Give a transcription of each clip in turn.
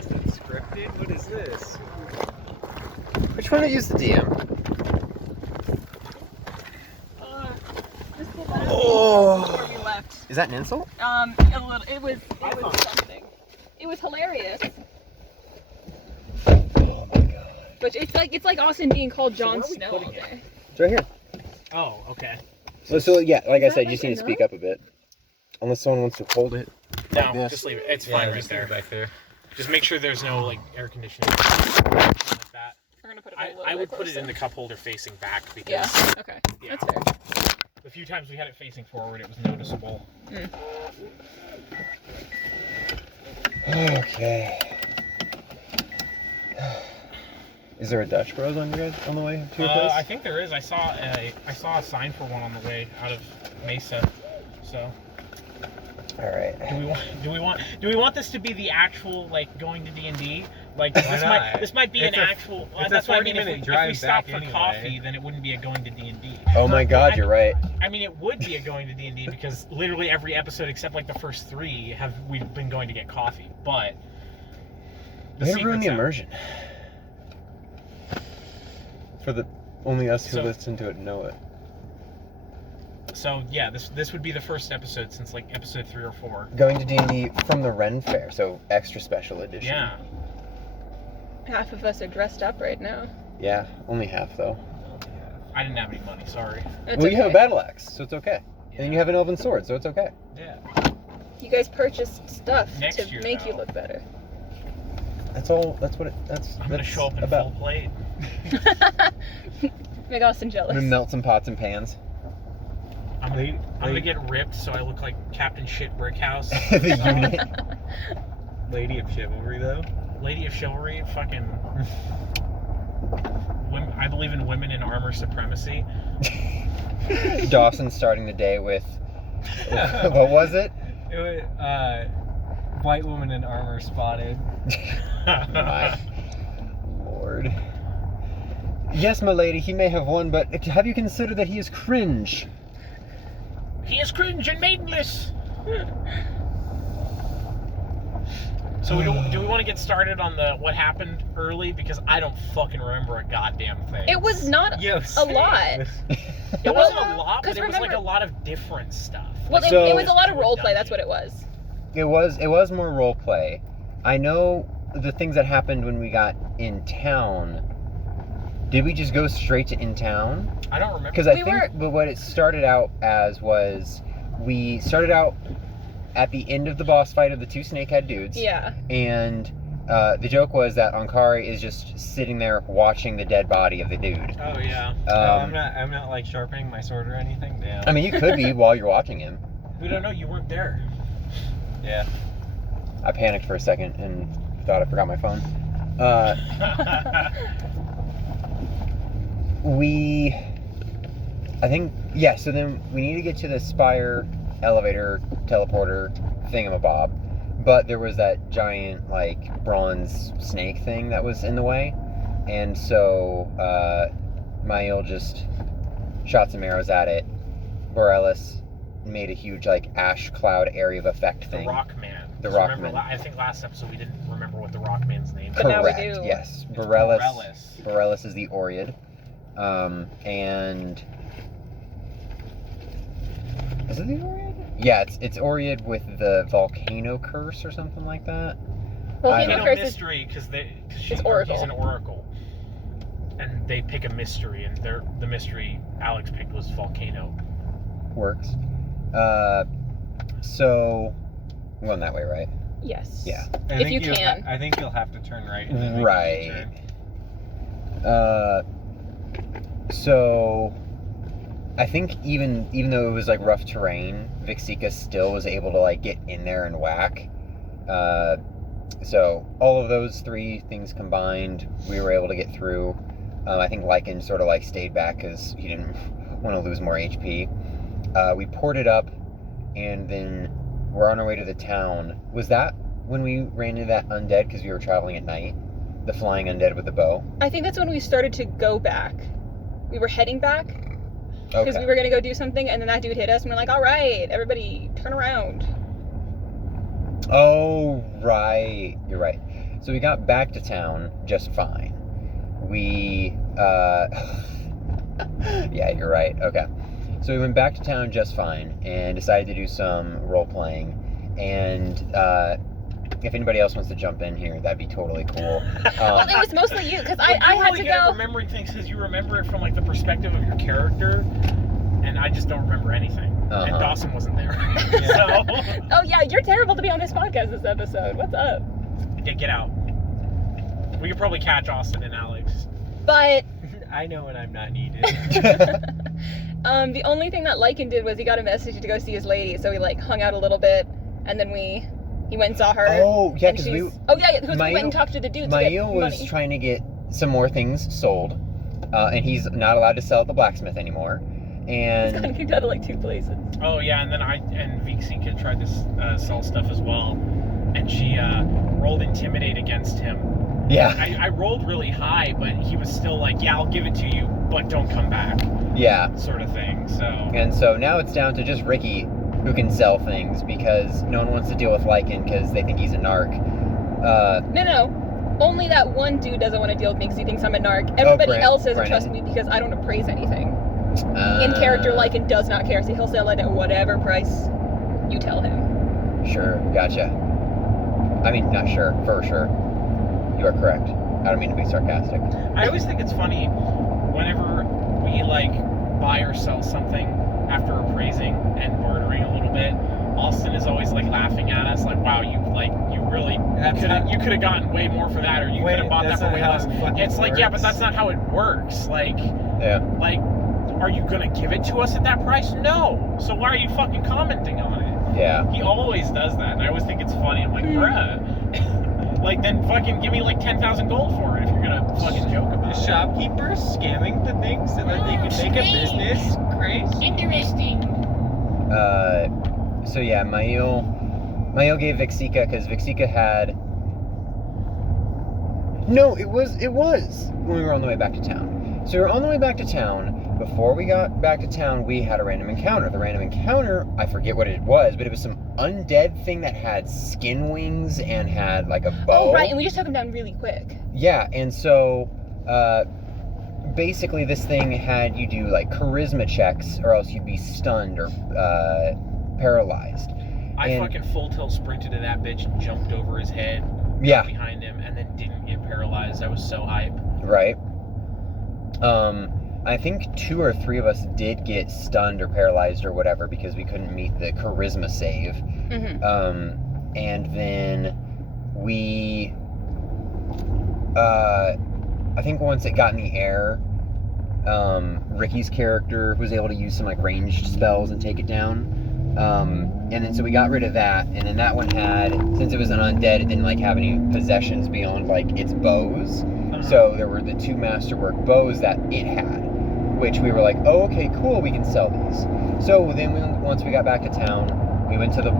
Austin scripted? What is this? Which one to use the DM? Just pulled that Oh. before we left. Is that an insult? A little. It was something. It was hilarious. Oh my god. But it's like Austin being called Jon where are we Snow putting all day. It's right here. Oh, okay. So yeah, like I Is that said, you like just need to enough? speak up a bit. Unless someone wants to hold it. No, Like this. just leave it. It's Yeah, fine right just there. leave it back there. Just make sure there's no like air conditioning like that. We're gonna put it. I would put it in the cup holder facing back because Yeah. Okay. Yeah. That's fair. the few times we had it facing forward, it was noticeable. Okay. Is there a Dutch Bros on you guys on the way to your place? I think there is. I saw a sign for one on the way out of Mesa. So, All right. do we want this to be the actual like going to D&D? Like Why this not? might be It's an a- actual. it's That's a what I mean. 40-minute If drive we stop back for anyway. coffee, then it wouldn't be a going to D&D. Oh my god, you're right. I mean, it would be a going to D&D because literally every episode except like the first 3 we've been going to get coffee, but Way to ruin secret's the out. immersion. For the only us who So- listen to it know it. So yeah, this would be the first episode since like episode 3 or 4. Going to D&D from the Ren Fair, so extra special edition. Yeah. Half of us are dressed up right now. Yeah, only half though. I didn't have any money, sorry. That's Well, you have a okay. battle axe, so it's okay. And then you have an elven sword, so it's okay. Yeah. You guys purchased stuff Next to year, make you though. look better. That's all. That's what it. That's. I'm gonna that's show up in about. full plate. Make Austin I'm jealous. gonna melt some pots and pans. I'm Lady- gonna get ripped so I look like Captain Shit Brickhouse. The unit. Lady of Chivalry, though. Lady of Chivalry, fucking. I believe in women in armor supremacy. Dawson starting the day with. What was it? It was, white woman in armor spotted. My lord. Yes, my lady, he may have won, but have you considered that he is cringe? He is cringe and maidenless. So do we want to get started on the what happened early because I don't fucking remember a goddamn thing. It was not Yo, a lot. It wasn't a lot, but 'Cause it was like remember- a lot of different stuff. Well, So- it was a lot of To a role play. dungeon. That's what it was. It was more role play. I know the things that happened when we got in town. Did we just go straight to in town? I don't remember. Because I We think but what it started out as was we started out at the end of the boss fight of the 2 snakehead dudes. Yeah. And the joke was that Ankari is just sitting there watching the dead body of the dude. Oh yeah. I'm not like sharpening my sword or anything. Damn. I mean, you could be while you're watching him. We don't know. You weren't there. yeah. I panicked for a second and thought I forgot my phone. So then we need to get to the Spire elevator teleporter thingamabob, but there was that giant like bronze snake thing that was in the way, and so Mael just shot some arrows at it. Borealis made a huge like ash cloud area of effect The thing. Rockman. The Just remember, Rockman. I think last episode we didn't remember what the Rockman's name But was. now we Correct. do. Yes, It's Borealis. Borealis. Borealis is the Oread, and is it the Oread? Yeah, it's Oread with the volcano curse or something like that. Well, I They Human don't know Curse is mystery because It's Oracle. He's an oracle, and they pick a mystery, and the mystery Alex picked was volcano. Works. So we're going that way, right? yes. Yeah. If you can. I think you'll have to turn right. And then make a Right. U-turn. So I think even though it was like rough terrain, Vixika still was able to like get in there and whack. So all of those 3 things combined, we were able to get through. I think Lycan sort of like stayed back because he didn't want to lose more HP. We ported up, and then we're on our way to the town. Was that when we ran into that undead because we were traveling at night? The flying undead with the bow? I think that's when we started to go back. We were heading back because Okay. we were gonna go do something, and then that dude hit us, and we're like, "All right, everybody, turn around." Oh, right. You're right. So we got back to town just fine. We, yeah, you're right. Okay. So we went back to town just fine and decided to do some role playing. And if anybody else wants to jump in here, that'd be totally cool. Well, it was mostly you, because I had really to good at go. remembering things because you remember it from like the perspective of your character, and I just don't remember anything. And Dawson wasn't there. So Oh yeah, you're terrible to be on this podcast this episode. What's up? yeah, get out. We could probably catch Austin and Alex. But I know when I'm not needed. the only thing that Lycan did was he got a message to go see his lady, so we like hung out a little bit, and then he went and saw her. Oh, yeah, and because she's- we... Oh yeah, because we Mael- went and talked to the dude to get Mael was money. trying to get some more things sold, and he's not allowed to sell at the blacksmith anymore. He's gotten And kicked out of like 2 places. Oh yeah, and then I and Vixika tried to sell stuff as well, and she rolled intimidate against him. yeah, I rolled really high, but he was still like, yeah, I'll give it to you, but don't come back, yeah. sort of thing. So And so now it's down to just Ricky who can sell things because no one wants to deal with Lycan because they think he's a narc. No. Only that one dude doesn't want to deal with me because he thinks I'm a narc. Everybody else doesn't Brennan. trust me because I don't appraise anything. In character, Lycan does not care, so he'll sell it at whatever price you tell him. Sure, gotcha. I mean, not sure, for sure. You are correct. I don't mean to be sarcastic. I always think it's funny whenever we like buy or sell something after appraising and bartering a little bit. Austin is always like laughing at us, like, "Wow, you really you could have gotten way more for that, or you could have bought that for way less." It's like, yeah, but that's not how it works. Like, Yeah. are you gonna give it to us at that price? No. So why are you fucking commenting on it? Yeah. He always does that, and I always think it's funny. I'm like, bruh. Like, then fucking give me like 10,000 gold for it if you're gonna fucking joke The about it. shopkeepers scamming the things so that they can make a business. Crazy. Interesting. So yeah, Mael gave Vixika because Vixika had. No, it was when we were on the way back to town. So we were on the way back to town. Before we got back to town, we had a random encounter. The random encounter, I forget what it was, but it was some undead thing that had skin wings and had like a bow. Oh, right, and we just took him down really quick. Yeah, and so basically this thing had you do like charisma checks or else you'd be stunned or paralyzed. I And- fucking full tilt sprinted to that bitch and jumped over his head Yeah, behind him and then didn't get paralyzed. I was so hype. right. I think 2 or 3 of us did get stunned or paralyzed or whatever because we couldn't meet the charisma save. Mm-hmm. And then we, I think once it got in the air, Ricky's character was able to use some like ranged spells and take it down. And then so we got rid of that, and then that one had, since it was an undead, it didn't like have any possessions beyond like its bows. So there were the 2 masterwork bows that it had, which we were like, oh, okay, cool, we can sell these. So then once we got back to town, we went to the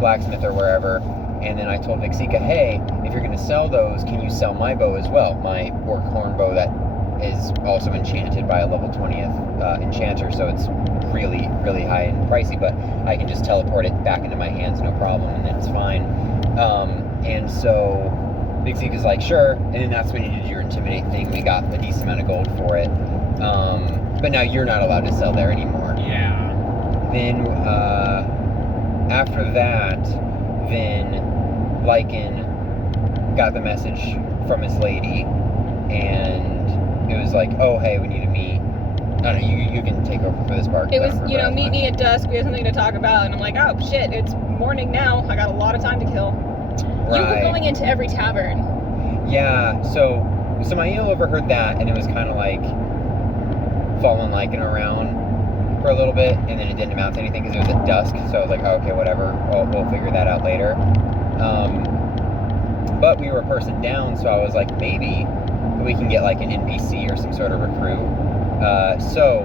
blacksmith or wherever, and then I told Vixika, hey, if you're going to sell those, can you sell my bow as well? My orc horn bow that is also enchanted by a level 20th enchanter, so it's really, really high and pricey, but I can just teleport it back into my hands, no problem, and it's fine. And so Vixika's like, sure, and then that's when you did your intimidate thing. We got a decent amount of gold for it. But now you're not allowed to sell there anymore. Yeah. Then, after that, then Lycan got the message from his lady, and it was like, oh, hey, we need to meet. I don't know, you can take over for this part. It was, meet me at dusk, we have something to talk about, and I'm like, oh shit, it's morning now, I got a lot of time to kill. You were going into every tavern. Yeah, so Mael overheard that, and it was kind of like following Lycan around for a little bit, and then it didn't amount to anything because it was at dusk, so I was like, oh, okay, whatever, we'll figure that out later. But we were a person down, so I was like, maybe we can get like an NPC or some sort of recruit. So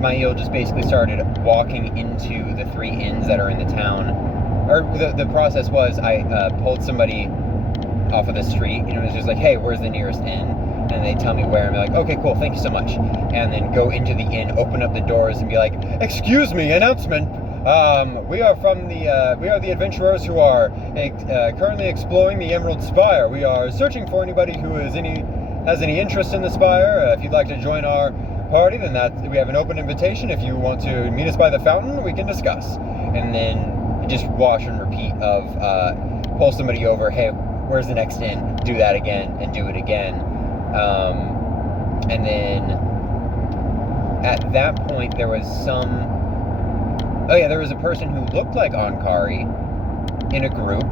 Mael just basically started walking into the 3 inns that are in the town. Or the process was I pulled somebody off of the street, and it was just like, hey, where's the nearest inn? And they tell me where, and be like, okay, cool, thank you so much. And then go into the inn, open up the doors, and be like, excuse me, announcement, We are the adventurers who are currently exploring the Emerald Spire. We are searching for anybody who has any interest in the Spire. If you'd like to join our party, then we have an open invitation. If you want to meet us by the fountain, we can discuss. And then just wash and repeat of pull somebody over. Hey, where's the next inn? Do that again and do it again. And then at that point, there was there was a person who looked like Ankari in a group.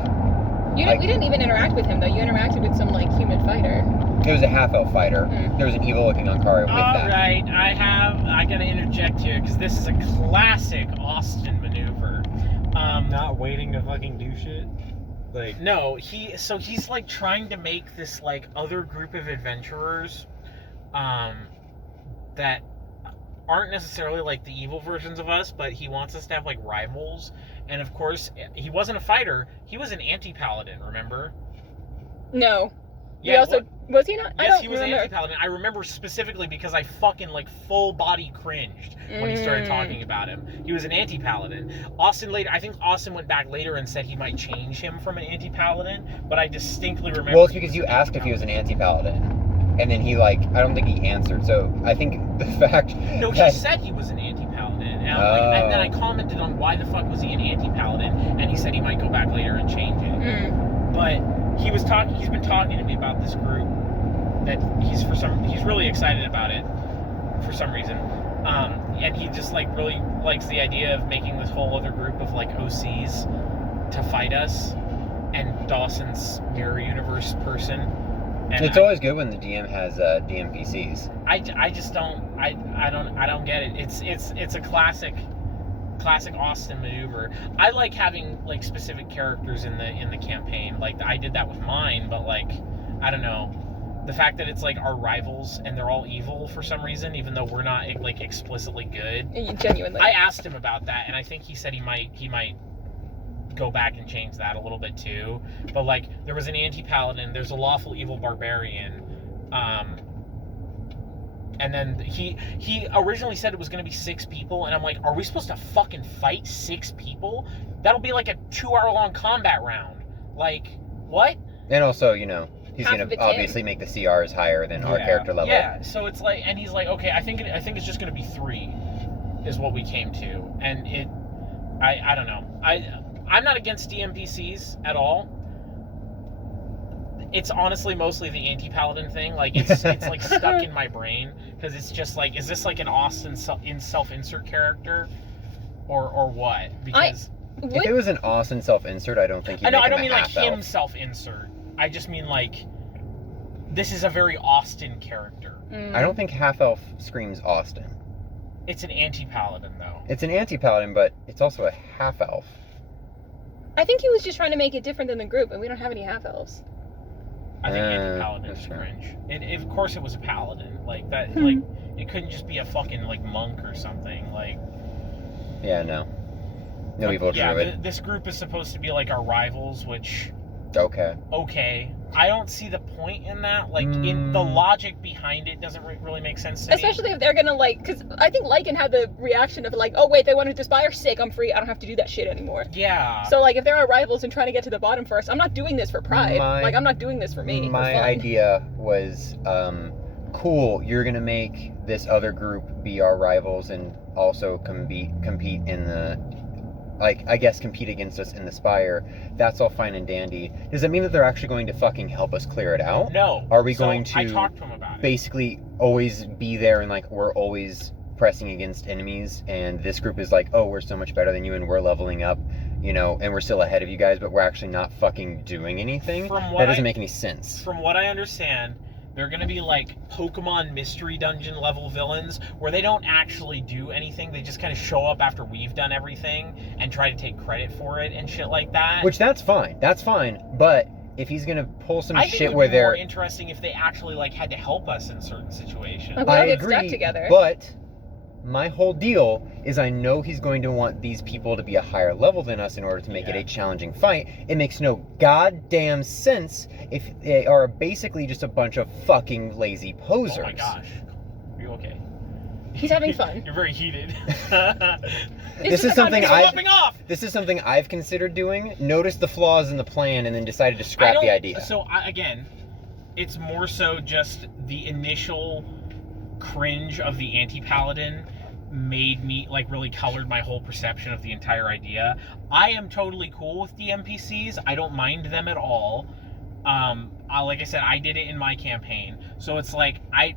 We didn't even interact with him, though. You interacted with some, like, human fighter. It was a half-elf fighter. Mm. There was an evil-looking Ankari with that. All right, I gotta interject here, because this is a classic Austin maneuver. Not waiting to fucking do shit. Like, no, he's like trying to make this like other group of adventurers that aren't necessarily like the evil versions of us, but he wants us to have like rivals. And of course, he wasn't a fighter, he was an anti-paladin, remember? No. Yeah, was he not? Yes, he was an anti-paladin. I remember specifically because I fucking like full body cringed when he started talking about him. He was an anti-paladin. I think Austin went back later and said he might change him from an anti-paladin, but I distinctly remember. Well, it's because you asked if he was an anti-paladin, and then he I don't think he answered. So I think the fact No, he said he was an anti-paladin, and then I commented on why the fuck was he an anti-paladin, and he said he might go back later and change it. But he's been talking to me about this group that he's really excited about it for some reason. And he just like really likes the idea of making this whole other group of like OCs to fight us, and Dawson's mirror universe person. And it's always good when the DM has DMPCs. I just don't get it. It's a classic Austin maneuver. I like having like specific characters in the campaign. Like I did that with mine, but like I don't know, the fact that it's like our rivals and they're all evil for some reason, even though we're not like explicitly good. Genuinely. I asked him about that, and I think he said he might go back and change that a little bit too. But like there was an anti-paladin, there's a lawful evil barbarian, and then he originally said it was going to be 6 people, and I'm like, are we supposed to fucking fight 6 people? That'll be like a 2-hour-long combat round. Like, what? And also, he's going to obviously make the CRs higher than our character level. Yeah, so it's like, and he's like, okay, I think it's just going to be 3 is what we came to. And I don't know. I'm not against DMPCs at all. It's honestly mostly the anti-paladin thing. Like it's like stuck in my brain because it's just like, is this like an Austin self-insert character, or what? Because if it was an Austin self-insert, I don't think he'd I don't mean like him self-insert. I just mean like this is a very Austin character. I don't think half-elf screams Austin. It's an anti-paladin though. It's an anti-paladin, but it's also a half-elf. I think he was just trying to make it different than the group, and we don't have any half-elves. I think anti-paladin is cringe. Of course it was a paladin. Like that like it couldn't just be a fucking like monk or something. Like no evil druid. This group is supposed to be like our rivals, which okay. I don't see the point in that. Like in the logic behind it doesn't really make sense to me. Especially if they're gonna like, because I think Lycan had the reaction of like, oh wait, they wanted to spire, sick, I'm free, I don't have to do that shit anymore. Yeah. So like if there are rivals and trying to get to the bottom first, I'm not doing this for pride. I'm not doing this for me. My idea was, cool, you're gonna make this other group be our rivals and also compete in the, I guess compete against us in the Spire. That's all fine and dandy. Does it mean that they're actually going to fucking help us clear it out? No. Are we going to I talked to him about basically always be there and like we're always pressing against enemies, and this group is like, oh, we're so much better than you and we're leveling up, and we're still ahead of you guys, but we're actually not fucking doing anything? That doesn't make any sense. From what I understand, they're going to be like Pokemon Mystery Dungeon level villains where they don't actually do anything. They just kind of show up after we've done everything and try to take credit for it and shit like that. Which, that's fine. That's fine. But if he's going to pull some shit where they're... I think it would be more interesting if they actually like had to help us in certain situations. Like, we all get stuck together. But my whole deal is I know he's going to want these people to be a higher level than us in order to make it a challenging fight. It makes no goddamn sense if they are basically just a bunch of fucking lazy posers. Oh my gosh. Are you okay? He's having fun. You're very heated. This is something He's popping off. This is something I've considered doing. Noticed the flaws in the plan and then decided to scrap the idea. So again, it's more so just the initial cringe of the anti-paladin made me like really colored my whole perception of the entire idea. I am totally cool with the NPCs. I don't mind them at all. Like I said, I did it in my campaign, so it's like I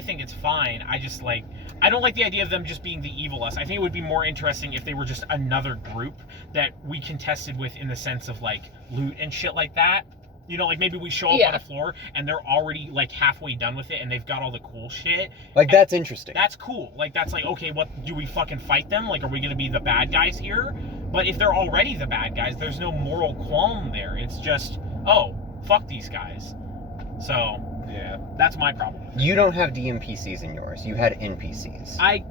think it's fine. I just like, I don't like the idea of them just being the evil us. I think it would be more interesting if they were just another group that we contested with in the sense of like loot and shit like that. You know, like maybe we show up on a floor and they're already like halfway done with it and they've got all the cool shit. Like, that's interesting. That's cool. Like, that's like, okay, what, do we fucking fight them? Like, are we going to be the bad guys here? But if they're already the bad guys, there's no moral qualm there. It's just, oh, fuck these guys. So, yeah, that's my problem. You don't have DMPCs in yours. You had NPCs.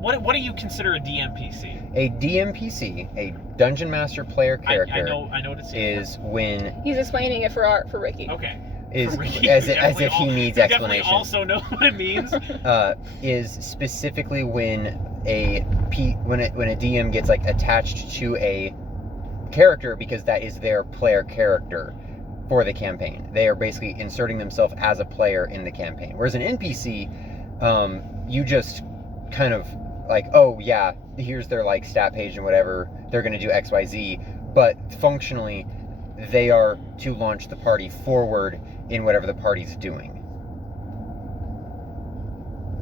What do you consider a DMPC? A DMPC, a Dungeon Master player character, I know what it's is when... He's explaining it for Ricky. Okay. Is Ricky, as if he needs you explanation. Definitely also know what it means. Is specifically when a DM gets like attached to a character because that is their player character for the campaign. They are basically inserting themselves as a player in the campaign. Whereas an NPC, you just kind of like, oh yeah, here's their like stat page and whatever, they're going to do XYZ, but functionally they are to launch the party forward in whatever the party's doing.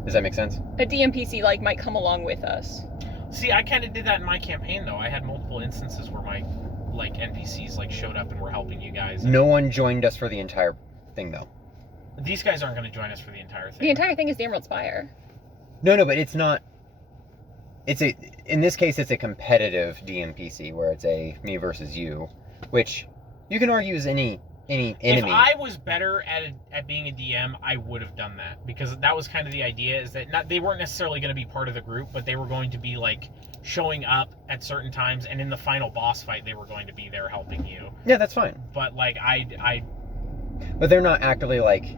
Does that make sense? A DMPC like might come along with us. See, I kind of did that in my campaign though. I had multiple instances where my like NPCs like showed up and were helping you guys. No one joined us for the entire thing though. These guys aren't going to join us for the entire thing. The entire thing is the Emerald Spire. No, but it's not. In this case, it's a competitive DMPC where it's a me versus you, which you can argue is any enemy. If I was better at being a DM, I would have done that, because that was kind of the idea, is that they weren't necessarily going to be part of the group, but they were going to be like showing up at certain times, and in the final boss fight, they were going to be there helping you. Yeah, that's fine. But like But they're not actively like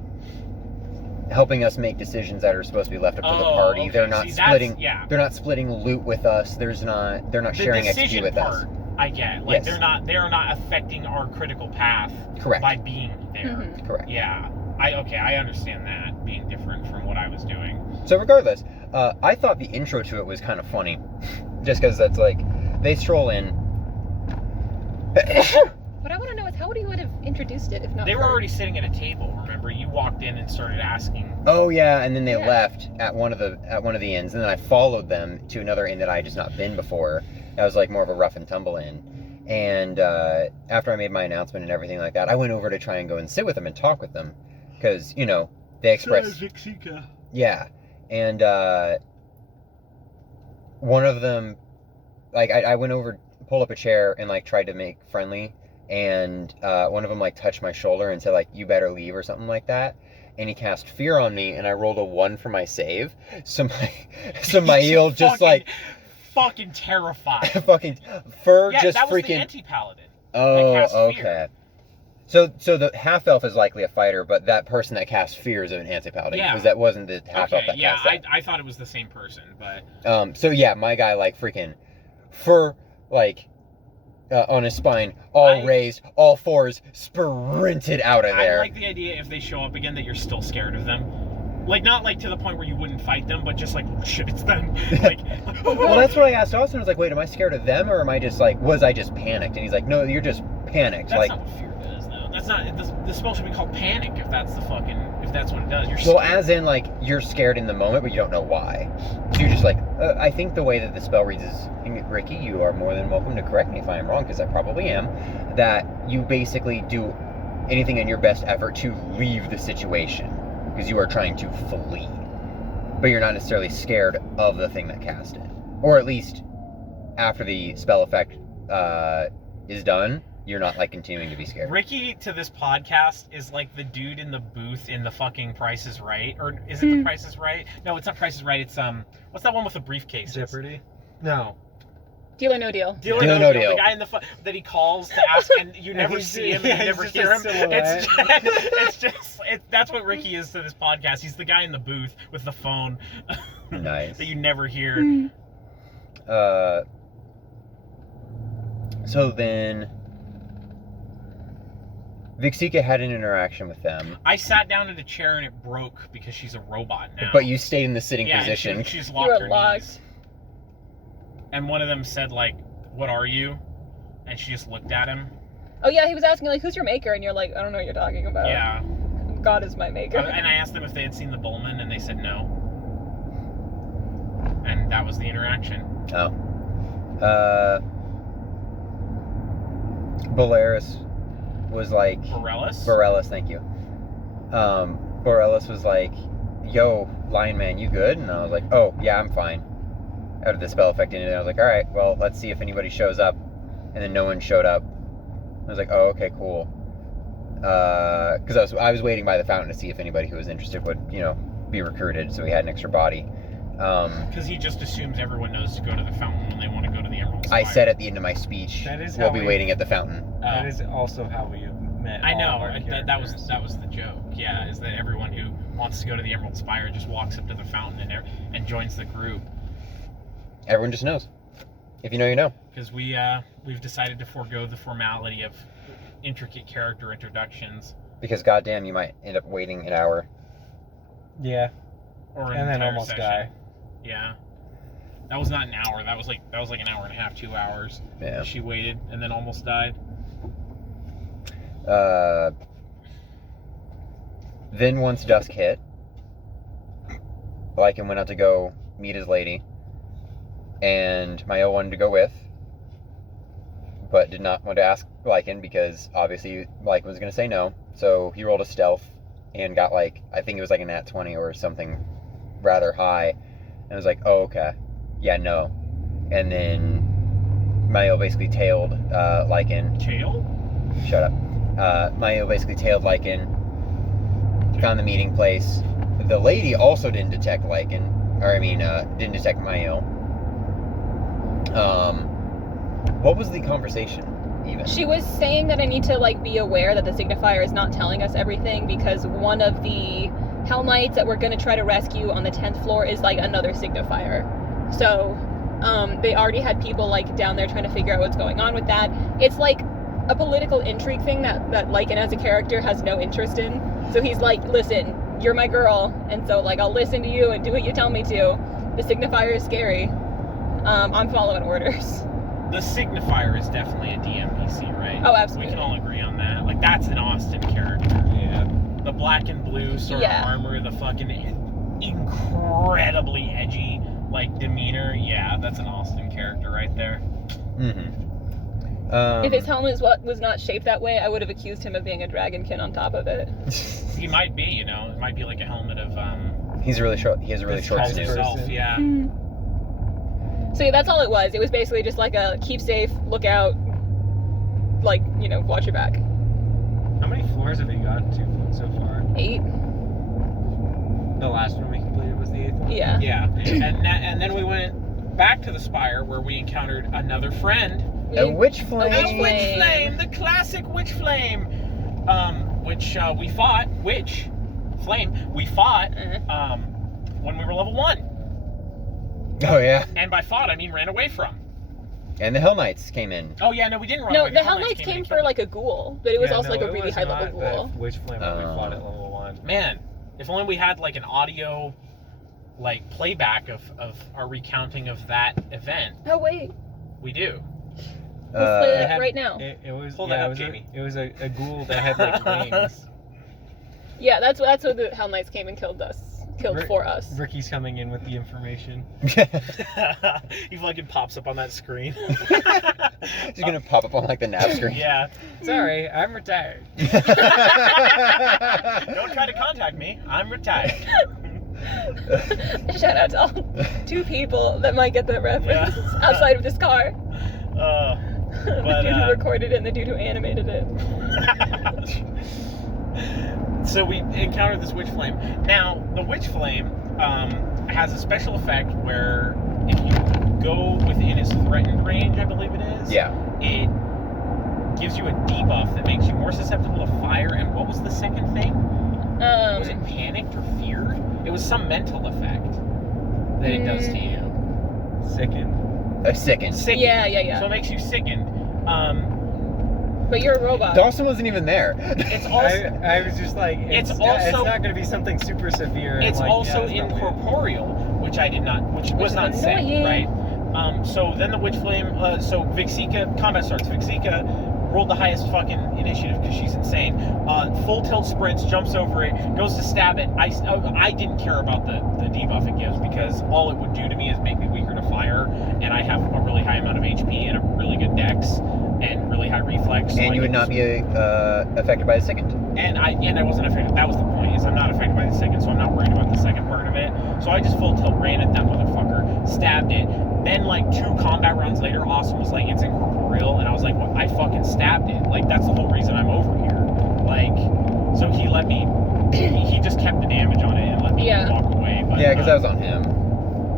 helping us make decisions that are supposed to be left up to the party. Okay. They're not splitting. Yeah. They're not splitting loot with us. They're not sharing XP with us. I get. Like, yes. they are not affecting our critical path. Correct. By being there. Mm-hmm. Correct. Yeah. I understand that being different from what I was doing. So regardless, I thought the intro to it was kind of funny, just because that's like they stroll in. What I want to know is how he would have introduced it if not. They were already sitting at a table. Remember, you walked in and started asking. Oh yeah, and then they left at one of the inns, and then I followed them to another inn that I had just not been before. That was like more of a rough and tumble inn. And after I made my announcement and everything like that, I went over to try and go and sit with them and talk with them, because they expressed. Yeah, and one of them, like I went over, pulled up a chair, and like tried to make friendly. And one of them like touched my shoulder and said like, you better leave or something like that. And he cast fear on me, and I rolled a 1 for my save. So my heal just like fucking terrified. fucking fur just that was freaking. The anti-paladin. Oh, cast okay. Fear. So the half elf is likely a fighter, but that person that cast fear is an anti-paladin, because that wasn't the half elf that cast that. I thought it was the same person, but so yeah, my guy like freaking fur like. On his spine, all raised, all fours, sprinted out of there. I like the idea, if they show up again, that you're still scared of them. Like, not like to the point where you wouldn't fight them, but just like, oh shit, it's them. Like, well, that's what I asked Austin. I was like, wait, am I scared of them, or am I just like, was I just panicked? And he's like, no, you're just panicked. That's like, not what fear does, though. That's not, the spell should be called panic, if that's what it does. You're scared. Well, as in, like, you're scared in the moment, but you don't know why. So you're just like, I think the way that the spell reads is, Ricky, you are more than welcome to correct me if I am wrong, because I probably am, that you basically do anything in your best effort to leave the situation, because you are trying to flee. But you're not necessarily scared of the thing that cast it. Or at least, after the spell effect is done, you're not, like, continuing to be scared. Ricky, to this podcast, is like the dude in the booth in the fucking Price is Right. Or is it the Price is Right? No, it's not Price is Right. It's, what's that one with the briefcase? Jeopardy? No. Deal or no deal? Deal or Deal or no no deal. deal. The guy in the that he calls to ask, and you never he's- see him, yeah, and you he's never just hear a him. silhouette. That's what Ricky is to this podcast. He's the guy in the booth with the phone Nice. that you never hear. So then Vixika had an interaction with them, I sat down in a chair and it broke because she's a robot now. but you stayed in the sitting yeah, position. and she's You locked were her locked. knees. And one of them said like, "What are you?" And she just looked at him. Oh yeah, he was asking like, who's your maker? And you're like, I don't know what you're talking about. Yeah. God is my maker. And I asked them if they had seen the Bullman, and they said no. And that was the interaction. Oh. Bolaris was like... Borellis? Thank you. Borellis was like, yo, Lion Man, you good? And I was like, oh, yeah, I'm fine. Out of the spell effect in it, I was like, alright, well, let's see if anybody shows up. And then no one showed up. I was like, oh, okay, cool. Because I was waiting by the fountain to see if anybody who was interested would, be recruited, so we had an extra body. Because he just assumes everyone knows to go to the fountain when they want to go to the Emerald Spire. I said at the end of my speech, That is we'll how be we- waiting at the fountain. That is also how we met. I all know. of our That was characters. the joke. Yeah, is that everyone who wants to go to the Emerald Spire just walks up to the fountain and joins the group. Everyone just knows. If you know, you know. Because we've decided to forego the formality of intricate character introductions. Because goddamn, you might end up waiting an hour. Yeah. Or an And then entire almost session. die. Yeah. That was not an hour. That was like an hour and a half, 2 hours. Yeah. She waited and then almost died. Then once dusk hit, Lycan went out to go meet his lady, and Mael wanted to go with, but did not want to ask Lycan because obviously Lycan was going to say no. So he rolled a stealth and got I think it was like a nat 20 or something rather high, and I was like, oh, okay, yeah, no. And then Mael basically tailed Lycan. Tail? Shut up. Mael basically tailed Lycan, found the meeting place. The lady also didn't detect Lycan, didn't detect Mael. What was the conversation, even? She was saying that I need to be aware that the signifier is not telling us everything because one of the Hell Knights that we're gonna try to rescue on the 10th floor is another signifier. So they already had people down there trying to figure out what's going on with that. It's a political intrigue thing that Lycan as a character has no interest in. So he's like, listen, you're my girl, and so I'll listen to you and do what you tell me to. The signifier is scary. I'm following orders. The signifier is definitely a DMPC, right? Oh, absolutely. We can all agree on that. That's an Austin character. Yeah. The black and blue sort Yeah. of armor, the fucking incredibly edgy demeanor. Yeah, that's an Austin character right there. Mm-hmm. If his helmet was not shaped that way, I would have accused him of being a dragonkin on top of it. He might be, it might be like a helmet of He's really short. He has a really short calls snoot. himself. person. Yeah. So yeah, that's all it was. It was basically just a keep safe, look out, watch your back. How many floors have we gotten to so far? 8? The last one we completed was the 8th one? Yeah. Yeah. And then we went back to the spire where we encountered another friend. A witch flame. A The witch flame, the classic witch flame, which we fought. Witch flame, we fought when we were level 1, Oh yeah. and by fought I mean ran away from. And the Hell Knights came in. Oh yeah, no, we didn't run No, away. the Hell Knights came for a ghoul, but it was also a really was high level not ghoul. that Witch flame that we fought at level 1. Man, if only we had an audio playback of our recounting of that event. Oh wait, We do. let's play It that had- right now. It was Pull that yeah, up, it was Jamie. it was a ghoul that had wings. Yeah, that's what the Hell Knights came and killed for us. Ricky's coming in with the information. He fucking pops up on that screen. He's gonna pop up on the nav screen. Yeah. Sorry, I'm retired. Don't try to contact me. I'm retired. Shout out to all 2 people that might get that reference outside of this car. The dude who recorded it and the dude who animated it. So we encountered this witch flame. Now, the witch flame has a special effect where if you go within its threatened range, I believe it is, Yeah. it gives you a debuff that makes you more susceptible to fire. And what was the second thing? Was it panicked or feared? It was some mental effect that it does to you. Sickened. Sickened. Sickened. Yeah. So it makes you sickened. But you're a robot. Dawson wasn't even there. It's also I was just like, it's also not going to be something super severe. it's like, also yeah, it's probably- incorporeal, which was not said, annoying. right? So then the witch flame. So Vixika combat starts. Vixika rolled the highest fucking initiative because she's insane. Full tilt sprints, jumps over it, goes to stab it. I didn't care about the debuff it gives because all it would do to me is make me weaker to fire, and I have a really high amount of HP and a really good dex and really high reflex. So And you would not be affected by the sickened. And I wasn't affected. That was the point. Is I'm not affected by the second, so I'm not worried about the second part of it. So I just full tilt ran at that motherfucker, stabbed it. Then like 2 combat rounds later, Austin was like, "It's incorporeal," and I was like, "Well, I fucking stabbed it. Like that's the whole reason I'm over here." Like, so he let me. He just kept the damage on it and let me walk away. But, Yeah, because that was on him.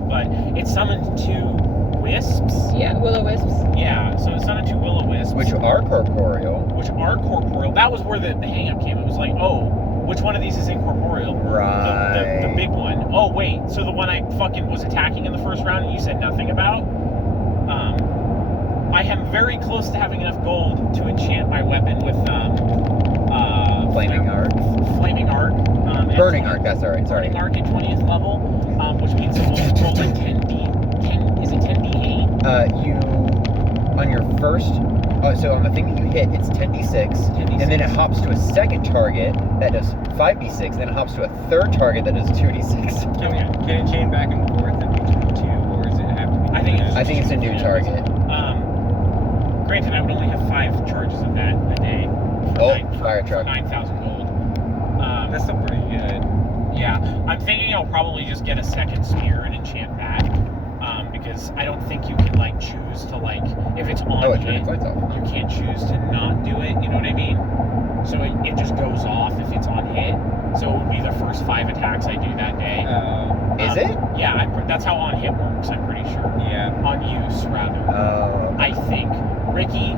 But it summoned 2 wisps. Yeah, will-o-wisps. Yeah, so it summoned 2 will-o-wisps. Which are corporeal. That was where the hang-up came. It was like, oh, which one of these is incorporeal? Right. The big one. Oh, wait. So the one I fucking was attacking in the first round and you said nothing about? I am very close to having enough gold to enchant my weapon with Flaming arc. Flaming arc. Burning arc, that's alright, sorry. Burning arc at 20th level, which means it will roll like 10 is it 10d8? You, on your first, so on the thing that you hit, it's 10d6, and then it hops to a second target that does 5d6, and then it hops to a third target that does 2d6. Okay. Can it chain back and forth in between 2, or does it have to be? I think it's a new target. Granted, I would only have 5 charges of that a day. Fire truck. 9,000 gold. That's still pretty good. Yeah, I'm thinking I'll probably just get a second spear and enchant that. Because I don't think you can like choose to like if it's on Oh, it hit, turns lights off. you can't choose to not do it. You know what I mean? So it just goes off if it's on hit. So it would be the first 5 attacks I do that day. Is it? Yeah, that's how on hit works. I'm pretty sure. Yeah. On use rather. I think. Ricky,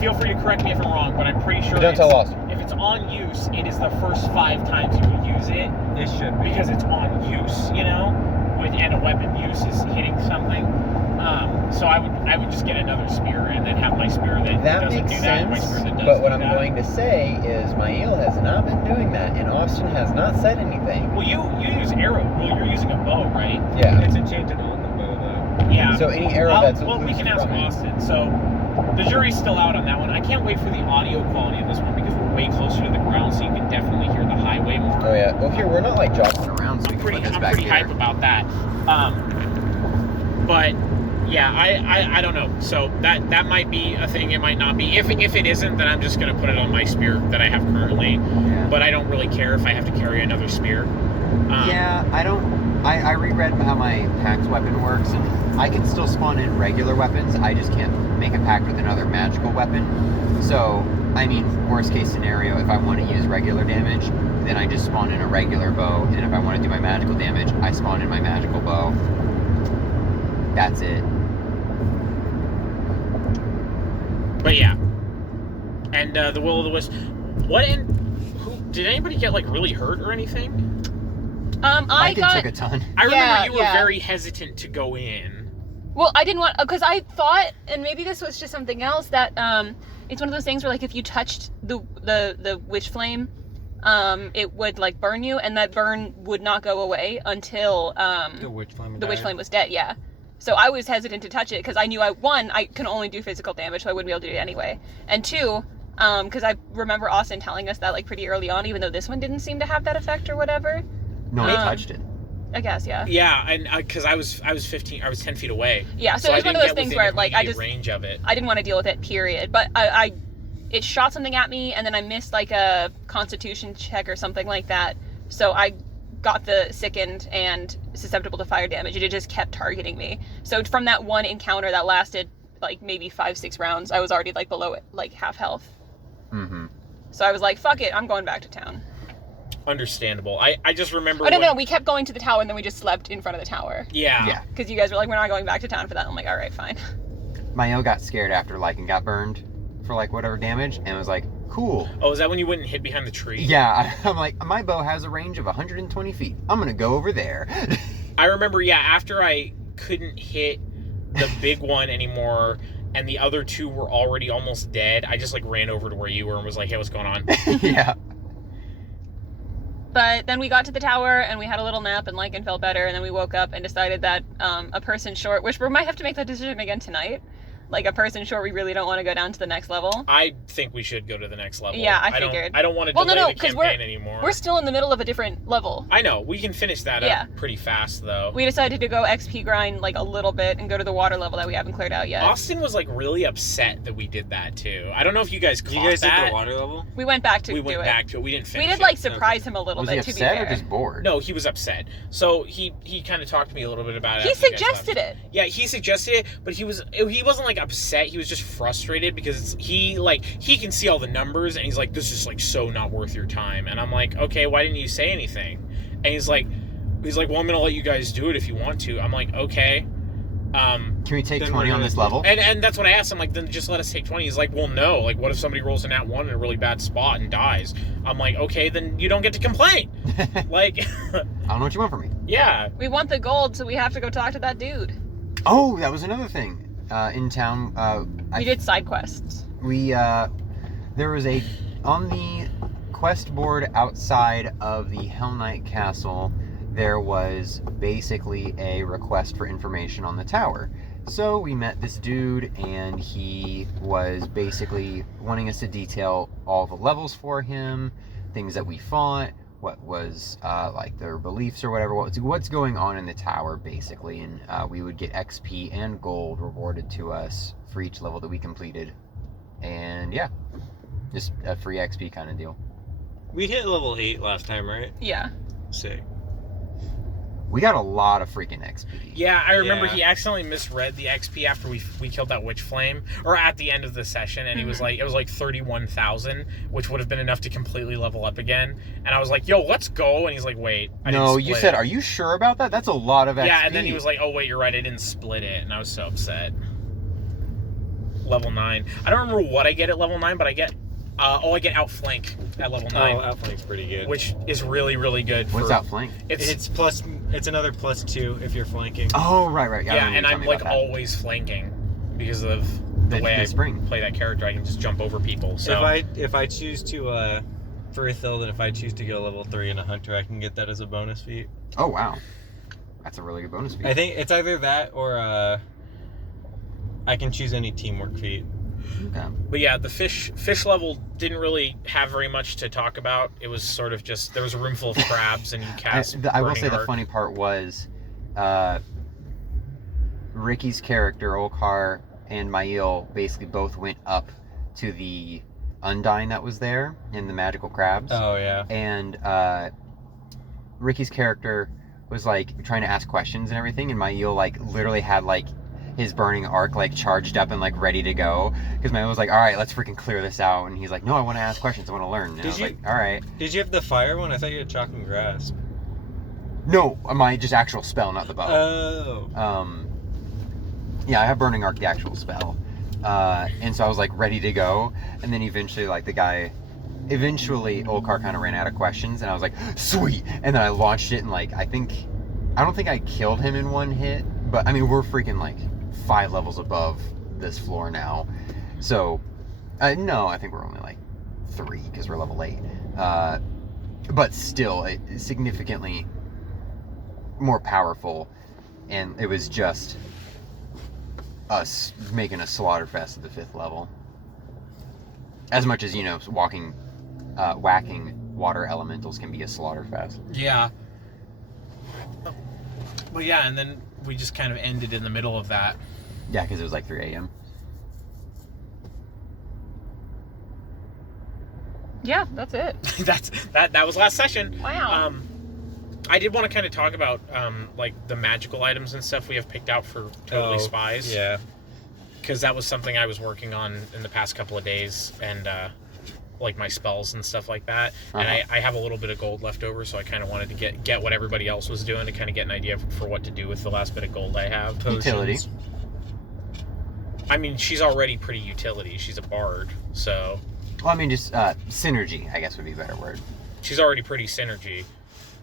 feel free to correct me if I'm wrong, but I'm pretty sure. But don't tell Austin. If it's on use, it is the first 5 times you would use it. It should be. Because it's on use, you know, and a weapon use is hitting something. So I would just get another spear and then have my spear that doesn't makes do that, and my sense, spear that does but what do I'm that. going to say is my eel has not been doing that, and Austin has not said anything. Well, you use arrow. Well, you're using a bow, right? Yeah. It's enchanted on the bow, though. Yeah. So any arrow that's well, we loose can ask from it. Austin. So the jury's still out on that one. I can't wait for the audio quality of this one because we're way closer to the ground, so you can definitely hear the highway more. Oh yeah. Well, here we're not like jogging around, so we can put this I'm back pretty here. hype about that. But yeah, I don't know. So that might be a thing. It might not be. If it isn't, then I'm just gonna put it on my spear that I have currently. Yeah. But I don't really care if I have to carry another spear. Yeah, I don't. I reread how my pact weapon works, and I can still spawn in regular weapons. I just can't make a pact with another magical weapon. So, I mean, worst case scenario, if I want to use regular damage, then I just spawn in a regular bow, and if I want to do my magical damage, I spawn in my magical bow. That's it. But yeah, and the Will of the Wisp. Did anybody get like really hurt or anything? I took a ton. I remember you were yeah. very hesitant to go in. Well, I didn't want, because I thought, and maybe this was just something else, that it's one of those things where like if you touched the witch flame, it would like burn you, and that burn would not go away until The witch flame. the witch flame was dead. Yeah. So I was hesitant to touch it because I knew I can only do physical damage, so I wouldn't be able to do it anyway. And 2, because I remember Austin telling us that like pretty early on, even though this one didn't seem to have that effect or whatever. No, he touched it. I guess, yeah. Yeah, and because I was 10 feet away. Yeah, so it was one of those things where like I just range of it. I didn't want to deal with it, period. But it shot something at me, and then I missed like a constitution check or something like that. So I got the sickened and susceptible to fire damage, and it just kept targeting me. So from that one encounter that lasted like maybe 5-6 rounds, I was already like below it, like half health. Mm-hmm. So I was like, fuck it, I'm going back to town. understandable. I just remember. Oh no, we kept going to the tower and then we just slept in front of the tower. Yeah. Yeah. Because you guys were like, we're not going back to town for that. I'm like, all right, fine. Mael got scared after like and got burned for like whatever damage and was like, cool. Oh, is that when you went and hid behind the tree? Yeah, I'm like, my bow has a range of 120 feet. I'm gonna go over there. I remember, yeah, after I couldn't hit the big one anymore and the other two were already almost dead, I just like ran over to where you were and was like, hey, what's going on? Yeah. But then we got to the tower and we had a little nap and Lycan felt better, and then we woke up and decided that a person short, which we might have to make that decision again tonight. Like, a person short, we really don't want to go down to the next level. I think we should go to the next level. Yeah, I figured. I don't want to Well, delay no, the 'cause campaign anymore. We're still in the middle of a different level. I know. We can finish that Yeah. up pretty fast, though. We decided to go XP grind, like, a little bit and go to the water level that we haven't cleared out yet. Austin was, like, really upset that we did that, too. I don't know if you guys caught You guys that. did the water level? We went back to We do went it. back to it. We didn't finish We did, it. like, surprise him a little Was bit, he to be upset fair. or just bored? No, he was upset. So he kind of talked to me a little bit about it. He after you guys suggested left. it. Yeah, he suggested it, but he wasn't like upset. He was just frustrated because he can see all the numbers and he's like, this is like so not worth your time. And I'm like, okay, why didn't you say anything? And he's like, well, I'm gonna let you guys do it if you want to. I'm like, okay. Can we take Then 20 we're on gonna this do- level? And that's what I asked him. Like, then just let us take 20. He's like, well, no. Like, what if somebody rolls a nat 1 in a really bad spot and dies? I'm like, okay, then you don't get to complain. Like, I don't know what you want from me. yeah. We want the gold, so we have to go talk to that dude. Oh, that was another thing. In town, We did side quests. there was on the quest board outside of the Hell Knight Castle, there was basically a request for information on the tower. So we met this dude, and he was basically wanting us to detail all the levels for him, things that we fought, what was like their beliefs or whatever, what's going on in the tower basically, and we would get XP and gold rewarded to us for each level that we completed, and yeah, just a free XP kind of deal. We hit level 8 last time, right? Yeah. Sick. We got a lot of freaking XP. Yeah, I remember Yeah. he accidentally misread the XP after we killed that witch flame, or at the end of the session, and he was like, it was like 31,000, which would have been enough to completely level up again. And I was like, yo, let's go. And he's like, wait, I No, didn't you split said, it. are you sure about that? That's a lot of XP. Yeah, and then he was like, oh wait, you're right, I didn't split it, and I was so upset. Level 9. I don't remember what I get at level 9, but I get I get outflank at level 9. Oh, outflank's pretty good. Which is really, really good. What's outflank? It's another +2 if you're flanking. Oh, right. I Yeah, remember and you I'm telling me like about that. always flanking because of the way I spring. play that character. I can just jump over people. So If I choose to for Ithilde, if I choose to go level 3 in a hunter, I can get that as a bonus feat. Oh, wow. That's a really good bonus feat. I think it's either that or I can choose any teamwork feat. Okay. But yeah, the fish level didn't really have very much to talk about. It was sort of just there was a room full of crabs and you cast. I will Burning say the Arc. funny part was Ricky's character, Olkar, and Mael basically both went up to the Undyne that was there in the magical crabs. Oh yeah. And Ricky's character was like trying to ask questions and everything, and Mael like literally had like his burning arc like charged up and like ready to go, because Mael was like, all right, let's freaking clear this out, and he's like, no, I want to ask questions, I want to learn. And I was like, all right. Did you have the fire one? I thought you had chalk and grasp. No, my just actual spell, not the bow. Oh. Yeah, I have burning arc, the actual spell, and so I was like ready to go, and then eventually Olkar kind of ran out of questions, and I was like, sweet, and then I launched it, and like I don't think I killed him in one hit, but I mean we're freaking like 5 levels above this floor now, so no, I think we're only like 3 because we're level 8, but still significantly more powerful, and it was just us making a slaughter fest at the 5th level. As much as, whacking water elementals can be a slaughter fest. Yeah. But yeah, and then we just kind of ended in the middle of that. Yeah, because it was like 3 a.m. Yeah, that's it. That was last session. Wow. I did want to kind of talk about like the magical items and stuff we have picked out for Totally Spies. Yeah. Because that was something I was working on in the past couple of days, and like my spells and stuff like that. Uh-huh. And I have a little bit of gold left over, so I kind of wanted to get what everybody else was doing to kind of get an idea for what to do with the last bit of gold I have. Utility. I mean, she's already pretty utility. She's a bard, so Well, I mean, just synergy, I guess would be a better word. she's already pretty synergy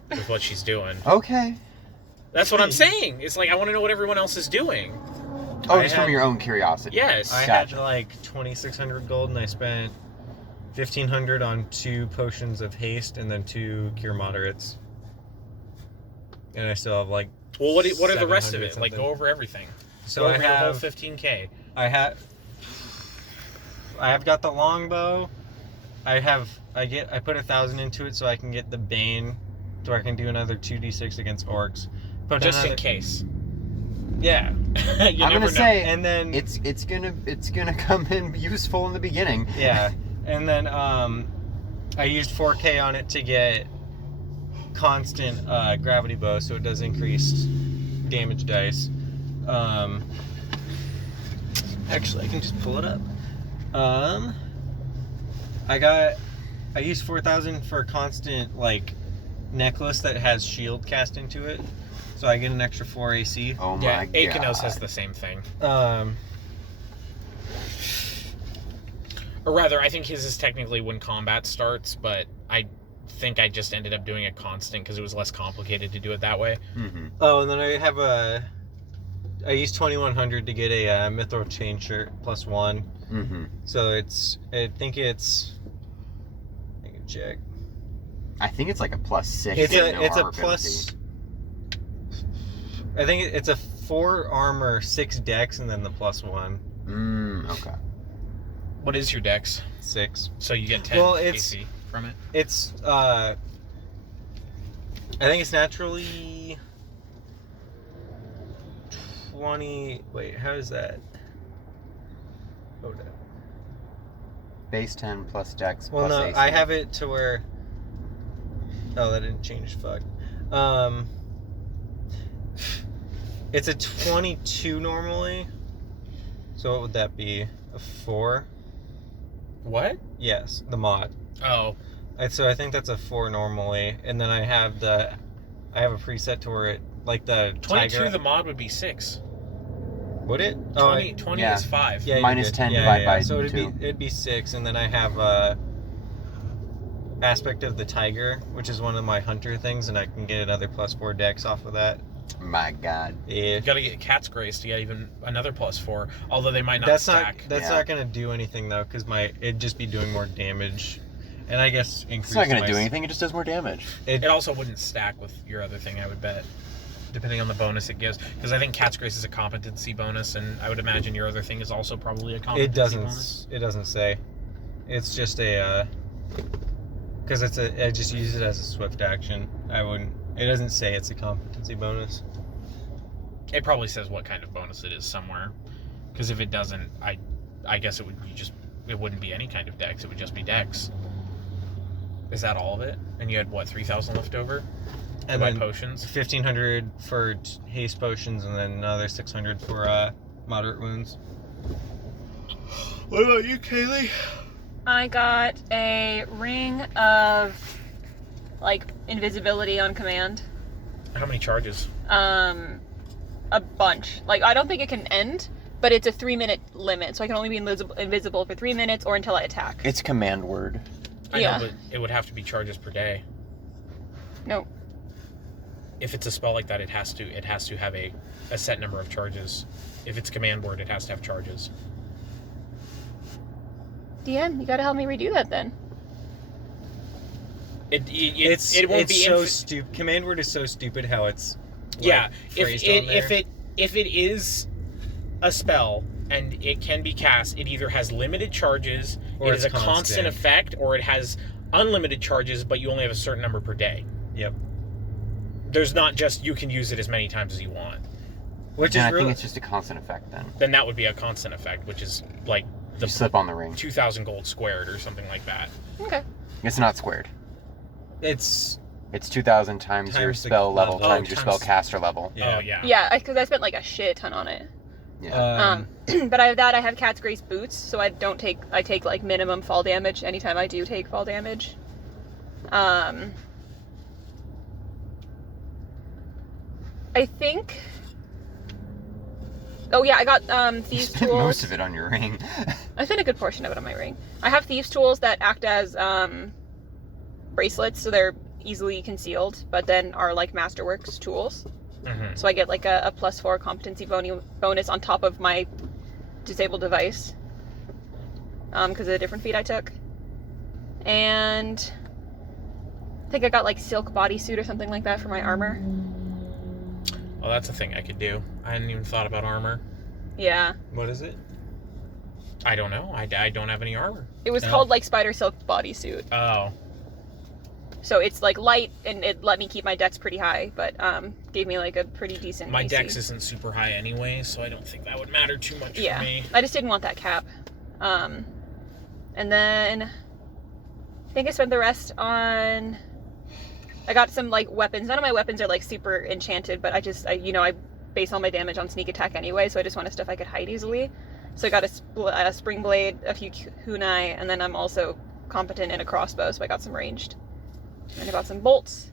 with what she's doing. Okay. That's what I'm saying. It's like I want to know what everyone else is doing. Oh, just from your own curiosity. Yes. I Gotcha. had like 2,600 gold, and I spent 1,500 on 2 potions of haste and then 2 cure moderates. And I still have like. Well, what are the rest of 700 it? Like, something. go over everything. So go I over your whole have 15K. I have got the longbow. I put 1,000 into it so I can get the bane, so I can do another 2d6 against orcs. Put Just another, in case. Yeah. You I'm never gonna know. say And then it's gonna come in useful in the beginning. yeah, and then I used 4K on it to get constant gravity bow, so it does increase damage dice. Actually, I can just pull it up. I used 4,000 for a constant like necklace that has shield cast into it, so I get an extra 4 AC. Oh my Yeah, god. Akanos has the same thing. Or rather, I think his is technically when combat starts, but I think I just ended up doing it constant because it was less complicated to do it that way. Mm-hmm. Oh, and then I used 2,100 to get a Mithril chain shirt +1. Mm-hmm. So I can check. I think it's like a +6. It's with no a armor plus. penalty. I think it's a 4 armor, 6 dex, and then the +1. Okay. What is your dex? 6. So you get 10 Well, it's- AC from it? It's I think it's naturally 20. Wait, how is that? Hold up. Base 10 plus dex Well, plus no, AC. I have it to where. Oh, that didn't change. Fuck. It's a 22 normally. So what would that be? A 4? What? Yes, the mod. Oh, So I think that's a 4 normally, and then I have a preset to where it like the 22 tiger. the mod would be 6. Would it? 20 yeah. is 5. Yeah, you Minus did. 10 Yeah, divided yeah, by so 2. it'd be 6, and then I have aspect of the tiger, which is one of my hunter things, and I can get another +4 dex off of that. My god. Yeah. You gotta get Cat's Grace to get even another +4, although they might not That's stack. That's Yeah. not gonna do anything though, because it'd just be doing more damage, and I guess increase. It's not going to do anything, it just does more damage. It also wouldn't stack with your other thing, I would bet, depending on the bonus it gives. Because I think Cat's Grace is a competency bonus, and I would imagine your other thing is also probably a competency bonus. It doesn't say. It's just a because I just use it as a swift action. It doesn't say it's a competency bonus. It probably says what kind of bonus it is somewhere. Because if it doesn't, I guess it wouldn't be any kind of dex. It would just be dex. Is that all of it? And you had what, 3,000 left over? And buy then potions. 1,500 for haste potions, and then another 600 for moderate wounds. What about you, Kaylee? I got a ring of like invisibility on command. How many charges? A bunch. Like I don't think it can end, but it's a 3-minute limit, so I can only be invisible for 3 minutes or until I attack. It's command word. I Yeah. know, but it would have to be charges per day. No. If it's a spell like that, it has to have a set number of charges. If it's command word, it has to have charges. DM, you gotta help me redo that then. It It won't it's be so stupid. Command word is so stupid how it's phrased on there. If it is a spell and it can be cast, it either has limited charges, Or it is a it's constant constant. effect, or it has unlimited charges, but you only have a certain number per day. Yep. There's not just you can use it as many times as you want. Which And is I really think it's just a constant effect then. Then that would be a constant effect, which is like You slip on the ring. 2,000 gold squared or something like that. Okay. It's not squared. it's It's 2,000 times your Times the spell level level. times your times- spell caster level. yeah. Oh yeah. Yeah, because I spent like a shit ton on it. Yeah. But I have Cat's Grace boots, so I take like minimum fall damage anytime I do take fall damage. I think. Oh yeah, I got thieves spent tools. most of it on your ring. I spent a good portion of it on my ring. I have thieves tools that act as bracelets, so they're easily concealed, but then are like Masterworks tools. Mm-hmm. So I get like a +4 competency bonus on top of my disabled device, because of the different feat I took. And I think I got like silk bodysuit or something like that for my armor. Well, that's a thing I could do. I hadn't even thought about armor. Yeah. What is it? I don't know. I don't have any armor. It was No. called like spider silk bodysuit. Oh. So it's like light and it let me keep my dex pretty high, but gave me like a pretty decent My AC. dex isn't super high anyway, so I don't think that would matter too much Yeah. for me. I just didn't want that cap. And then I think I spent the rest on. I got some like weapons. None of my weapons are like super enchanted, but I base all my damage on sneak attack anyway, so I just wanted stuff I could hide easily. So I got a spring blade, a few kunai, and then I'm also competent in a crossbow, so I got some ranged. And I got some bolts.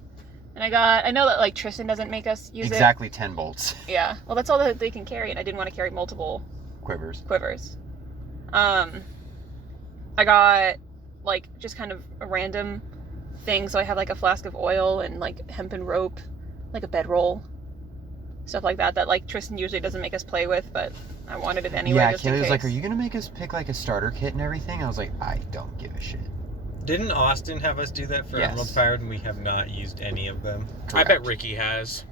And I know that like Tristan doesn't make us use Exactly 10 bolts. it. Yeah. Well, that's all that they can carry, and I didn't want to carry multiple Quivers. I got like just kind of a random thing, so I have like a flask of oil and like hempen rope, like a bedroll, stuff like that like Tristan usually doesn't make us play with, but I wanted it anyway. Yeah, just in Kaylee was case. like, are you going to make us pick like a starter kit and everything? I was like, I don't give a shit. Didn't Austin have us do that for Yes. Emerald Pirate, and we have not used any of them? I bet Correct. Ricky has.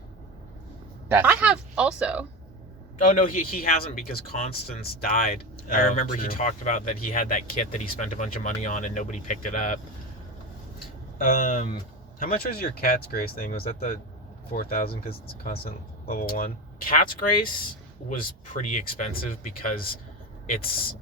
That's I have also. Oh no, he hasn't because Constance died. I Oh, remember he true. talked about that he had that kit that he spent a bunch of money on and nobody picked it up. How much was your Cat's Grace thing? Was that the 4,000 because it's constant level 1? Cat's Grace was pretty expensive because it's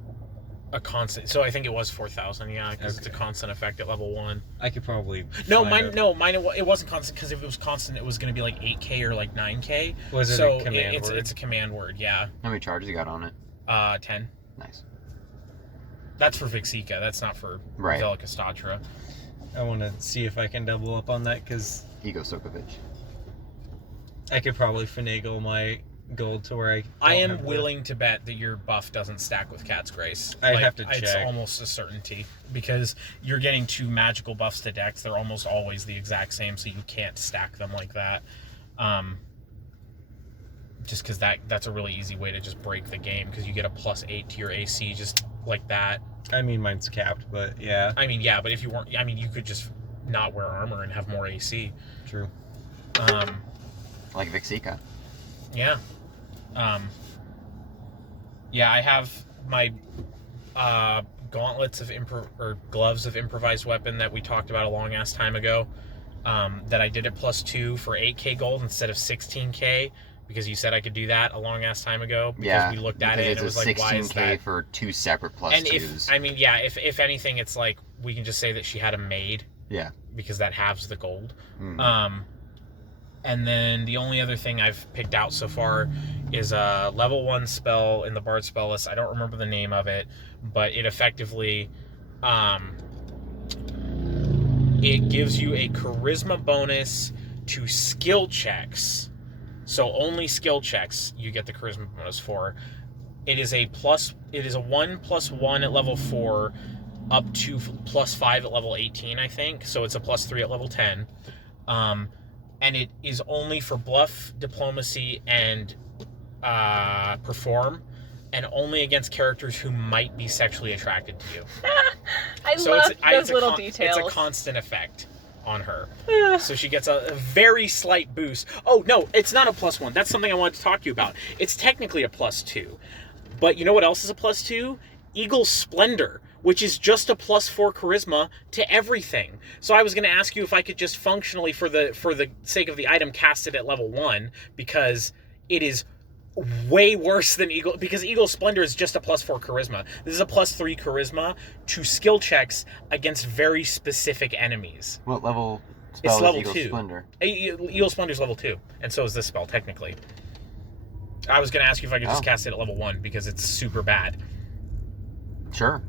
a constant. So I think it was 4,000. Yeah, because it's a Okay. constant effect at level 1. I could probably No, find mine. It wasn't constant because if it was constant, it was going to be like 8K or like 9K. Was it so a command it's word? it's a command word. Yeah. How many charges you got on it? 10. Nice. That's for Vixika. That's not for Right. Velikastatra. I want to see if I can double up on that because Ego Sokovic. I could probably finagle my gold to where I don't am have the- willing to bet that your buff doesn't stack with Cat's Grace. I'd have to It's check. almost a certainty because you're getting 2 magical buffs to Dex. They're almost always the exact same, so you can't stack them like that. Just because that's a really easy way to just break the game because you get a +8 to your AC just like that. I mean, mine's capped, but yeah, I mean, yeah, but if you weren't, I mean, you could just not wear armor and have more AC. true. Like Vixika. Yeah. Yeah, I have my gauntlets of gloves of improvised weapon that we talked about a long ass time ago. That I did at +2 for 8K gold instead of 16K because you said I could do that a long ass time ago. Because Yeah. we looked at because it and it's it was a like, why is 16K that? for 2 separate plus And 2s. if anything, it's like we can just say that she had a maid Yeah. because that halves the gold. Mm. And then the only other thing I've picked out so far is a level 1 spell in the Bard spell list. I don't remember the name of it, but it effectively it gives you a charisma bonus to skill checks. So only skill checks you get the charisma bonus for. It is a 1+1 at level 4 up to +5 at level 18, I think. So it's a +3 at level 10. And it is only for bluff, diplomacy, and perform, and only against characters who might be sexually attracted to you. I So love those a little details. It's a constant effect on her. So she gets a very slight boost. Oh, no, it's not a +1. That's something I wanted to talk to you about. It's technically a +2. But you know what else is a +2? Eagle Splendor, which is just a +4 charisma to everything. So I was going to ask you if I could just functionally, for the sake of the item, cast it at level 1, because it is way worse than Eagle, because Eagle Splendor is just a +4 charisma. This is a +3 charisma to skill checks against very specific enemies. What level spell It's level is Eagle 2. Splendor? Eagle Splendor is level 2, and so is this spell, technically. I was gonna ask you if I could just Oh. cast it at level 1 because it's super bad. Sure.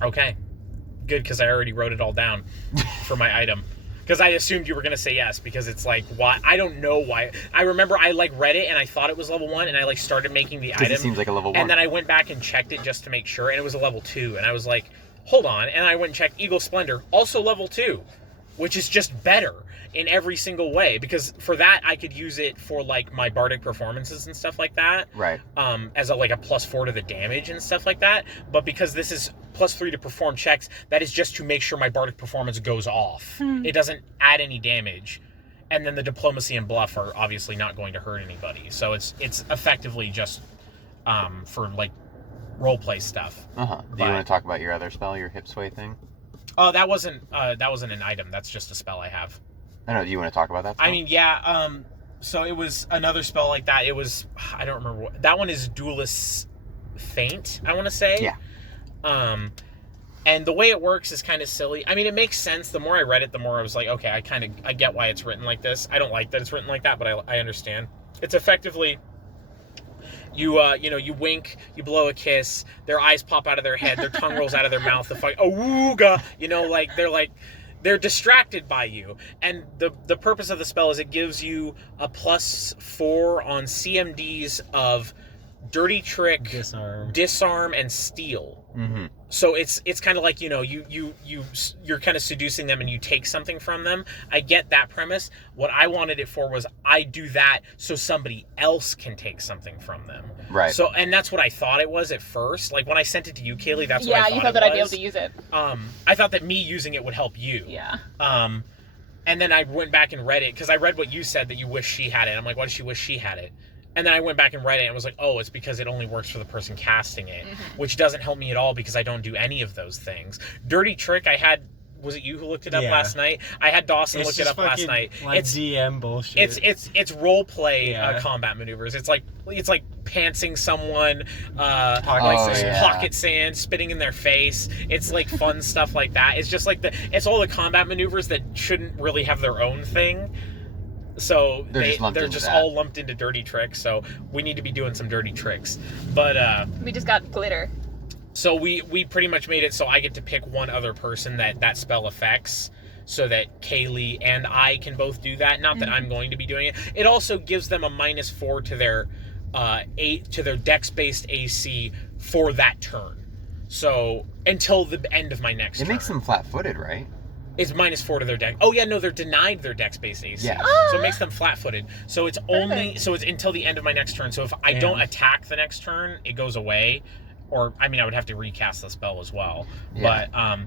Okay, good, because I already wrote it all down for my item. Because I assumed you were gonna say yes, because it's like, why? I don't know why. I remember I like read it and I thought it was level 1, and I like started making the Because item. it seems like a level 1. And then I went back and checked it just to make sure, and it was a level 2, and I was like, hold on. And I went and checked Eagle Splendor, also level 2, which is just better in every single way, because for that I could use it for like my bardic performances and stuff like that. Right. As a +4 to the damage and stuff like that. But because this is +3 to perform checks, that is just to make sure my bardic performance goes off. It doesn't add any damage. And then the diplomacy and bluff are obviously not going to hurt anybody. So it's effectively just for like roleplay stuff. Do you want to talk about your other spell, your hip sway thing? Oh, that wasn't an item. That's just a spell I have. I know. Do you want to talk about that spell? I mean, yeah. So it was another spell like that. It was, I don't remember what that one is. Duelist's Feint, I want to say. Yeah. And the way it works is kind of silly. I mean, it makes sense. The more I read it, the more I was like, okay, I get why it's written like this. I don't like that it's written like that, but I understand. It's effectively, you wink, you blow a kiss, their eyes pop out of their head, their tongue rolls out of their mouth, the fuck, awooga, they're distracted by you. And the purpose of the spell is it gives you a +4 on CMDs of Dirty Trick, Disarm, and Steal. Mm-hmm. So it's kind of like, you're kind of seducing them and you take something from them. I get that premise. What I wanted it for was I do that so somebody else can take something from them. Right. So, and that's what I thought it was at first. Like when I sent it to you, Kaylee, that's what I thought Yeah, you thought that I'd be able to use it. I thought that me using it would help you. Yeah. And then I went back and read it because I read what you said that you wish she had it. I'm like, why does she wish she had it? And then I went back and read it and was like, oh, it's because it only works for the person casting it, which doesn't help me at all because I don't do any of those things. Dirty Trick, was it you who looked it up last night? I had Dawson look it up last night. Like it's DM bullshit. It's role play combat maneuvers. It's like pantsing someone, pocket sand, spitting in their face. It's like fun stuff like that. It's just like it's all the combat maneuvers that shouldn't really have their own thing. So they're just all lumped into Dirty Tricks. So we need to be doing some Dirty Tricks. But we just got glitter. So we pretty much made it so I get to pick one other person that spell affects, so that Kaylee and I can both do that. Not that I'm going to be doing it. It also gives them a -4 to their dex-based AC for that turn. So until the end of my next turn. It makes them flat-footed, right? It's -4 to their dex. Oh yeah, no, they're denied their dex-based AC. Yeah. So it makes them flat-footed. So it's it's until the end of my next turn. So if I don't attack the next turn, it goes away. Or I would have to recast the spell as well. Yeah. But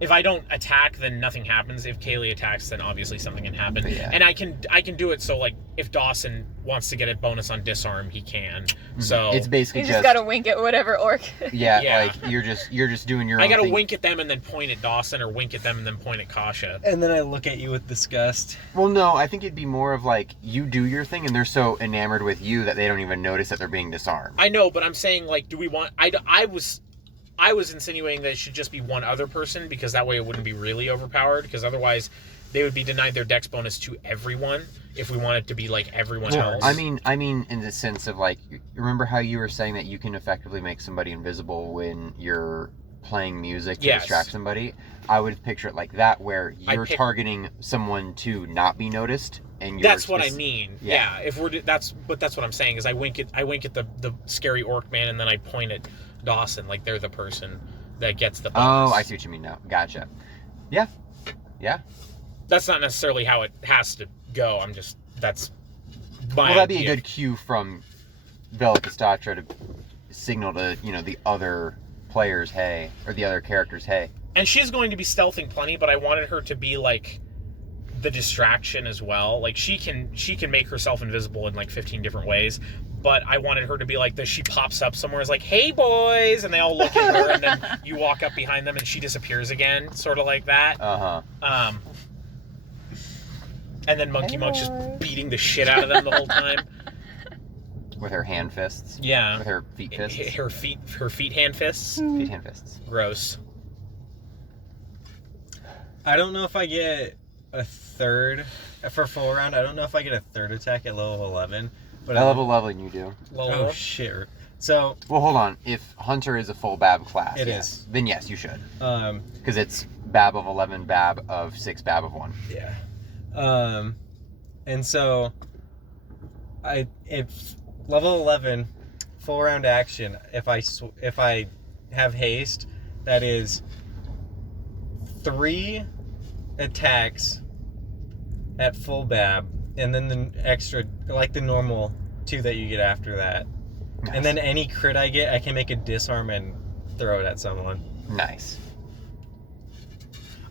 if I don't attack, then nothing happens. If Kaylee attacks, then obviously something can happen. Yeah. And I can do it so like if Dawson wants to get a bonus on disarm, he can. So it's basically you just gotta wink at whatever orc. Yeah, Yeah. like you're just doing your own I gotta thing. wink at them and then point at Dawson, or wink at them and then point at Kasha. And then I look at you with disgust. Well, no, I think it'd be more of like you do your thing and they're so enamored with you that they don't even notice that they're being disarmed. I know, but I'm saying, like, do we want... I was insinuating that it should just be one other person, because that way it wouldn't be really overpowered, because otherwise they would be denied their dex bonus to everyone if we want it to be, like, everyone else. I mean in the sense of, like, remember how you were saying that you can effectively make somebody invisible when you're playing music to distract somebody? I would picture it like that, where you're targeting someone to not be noticed. And that's what I mean. Yeah. If we're that's what I'm saying is I wink at the scary orc man, and then I point at Dawson like they're the person that gets the bonus. Oh, I see what you mean now. Gotcha. Yeah. That's not necessarily how it has to go. That's my that'd be idea. a good cue from Velikastatra to signal to the other players, hey, or the other characters, hey. And she's going to be stealthing plenty, but I wanted her to be like the distraction as well. Like she can make herself invisible in like 15 different ways, but I wanted her to be like this. She pops up somewhere, is like, "Hey boys," and they all look at her, and then you walk up behind them and she disappears again, sort of like that. And then Monkey Monk's just beating the shit out of them the whole time with her hand fists. Yeah, with her feet fists. Her feet hand fists. Feet hand fists. Gross. I don't know if I get a third for full round. I don't know if I get a third attack at level 11. What leveling you do? Oh shit. So well, hold on. If Hunter is a full Bab class, It yes, is. then yes, you should. um Because it's Bab of 11, Bab of 6, Bab of 1. yeah. And so if level 11 full round action, if I have haste, that is 3 attacks at full Bab, and then the extra, like the normal 2 that you get after that. Nice. And then any crit I get, I can make a disarm and throw it at someone. Nice.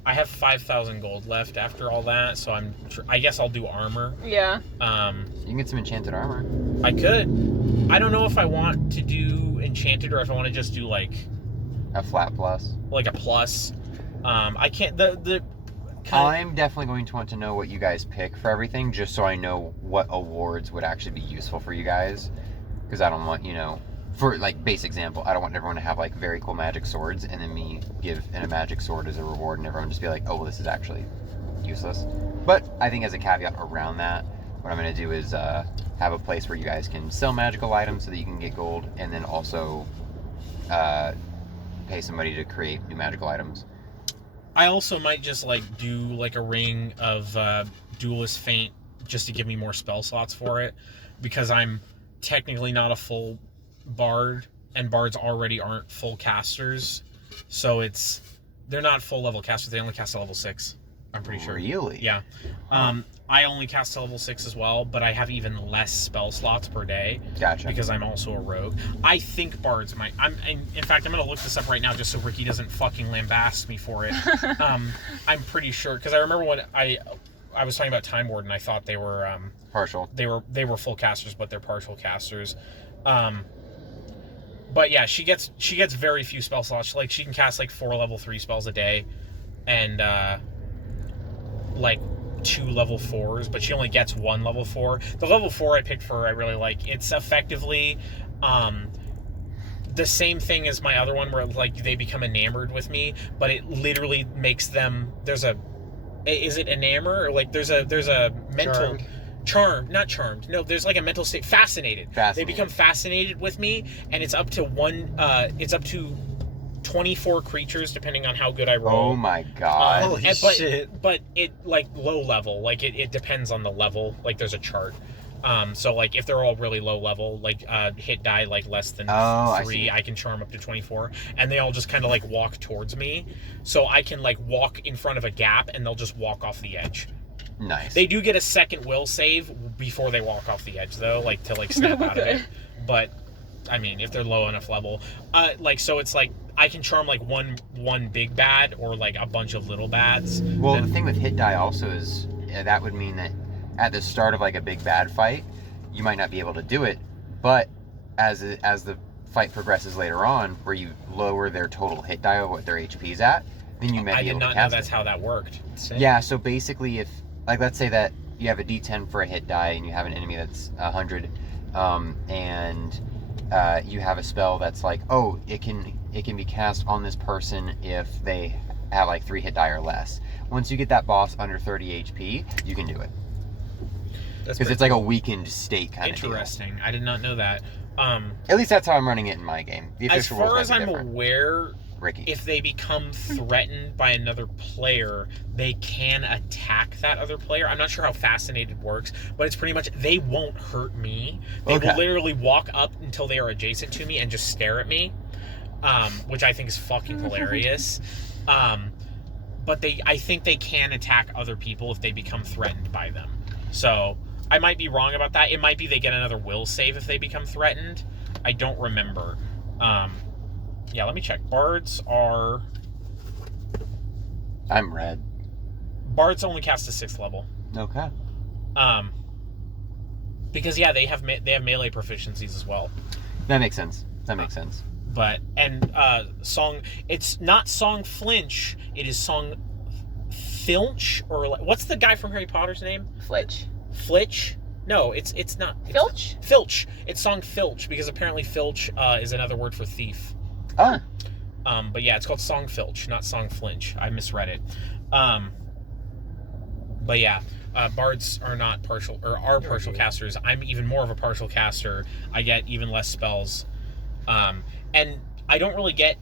I have 5,000 gold left after all that, so I guess I'll do armor. Yeah. You can get some enchanted armor. I could. I don't know if I want to do enchanted or if I want to just do like A flat plus. a plus. I can't. I'm definitely going to want to know what you guys pick for everything, just so I know what awards would actually be useful for you guys. Because I don't want, for like base example, I don't want everyone to have like very cool magic swords and then me give in a magic sword as a reward and everyone just be like, oh, well, this is actually useless. But I think as a caveat around that, what I'm going to do is have a place where you guys can sell magical items so that you can get gold, and then also pay somebody to create new magical items. I also might just do a ring of Duelist Feint just to give me more spell slots for it, because I'm technically not a full bard, and bards already aren't full casters, so they're not full level casters. They only cast to level 6. I'm pretty sure. Really? Yeah. I only cast to level 6 as well, but I have even less spell slots per day. Gotcha. Because I'm also a rogue. I think bards might. In fact, I'm gonna look this up right now just so Ricky doesn't fucking lambast me for it. I'm pretty sure, because I remember when I was talking about Time Ward, and I thought they were partial. They were full casters, but they're partial casters. But yeah, she gets very few spell slots. Like, she can cast 4 level 3 spells a day, and 2 level 4s, but she only gets 1 level 4. The level 4 I picked for her I really like. It's effectively the same thing as my other one, where they become enamored with me, but it literally makes them. Is it enamor, or there's a mental charm, not charmed. No, there's a mental state. Fascinated. They become fascinated with me, and it's up to 24 creatures depending on how good I roll. Oh my god. Holy shit. But it low level, it depends on the level. There's a chart. So if they're all really low level, hit die less than 3, I can charm up to 24, and they all just kind of walk towards me, so I can walk in front of a gap and they'll just walk off the edge. Nice. They do get a second will save before they walk off the edge though, to snap out of it. But I mean, if they're low enough level, so it's I can charm one big bad or a bunch of little bads. Well, the thing with hit die also is that would mean that at the start of a big bad fight, you might not be able to do it, but as the fight progresses later on, where you lower their total hit die of what their HP is at, then you may be able to cast it. I did not know that's how that worked. Yeah, so basically if, let's say that you have a D10 for a hit die and you have an enemy that's 100, and you have a spell that's it can be cast on this person if they have 3 hit die or less. Once you get that boss under 30 HP, you can do it. Because it's a weakened state kind of deal. Interesting. I did not know that. At least that's how I'm running it in my game. The as official far rules as might be I'm different. aware, Ricky. If they become threatened by another player, they can attack that other player. I'm not sure how Fascinated works, but it's pretty much they won't hurt me. They will literally walk up until they are adjacent to me and just stare at me, which I think is fucking hilarious. But I think they can attack other people if they become threatened by them. So I might be wrong about that. It might be they get another will save if they become threatened. I don't remember. Yeah, let me check. Bards are... I'm red. Bards only cast to 6th level. Okay. Because they have melee proficiencies as well. That makes sense. But song, it's not Song Flinch, it is Song Filch, or what's the guy from Harry Potter's name? Flitch? No, it's not. Filch? Filch. It's Song Filch, because apparently Filch is another word for thief. Oh. But yeah, it's called Song Filch, not Song Flinch. I misread it. But yeah. bards are not partial, or are partial casters. I'm even more of a partial caster. I get even less spells. And I don't really get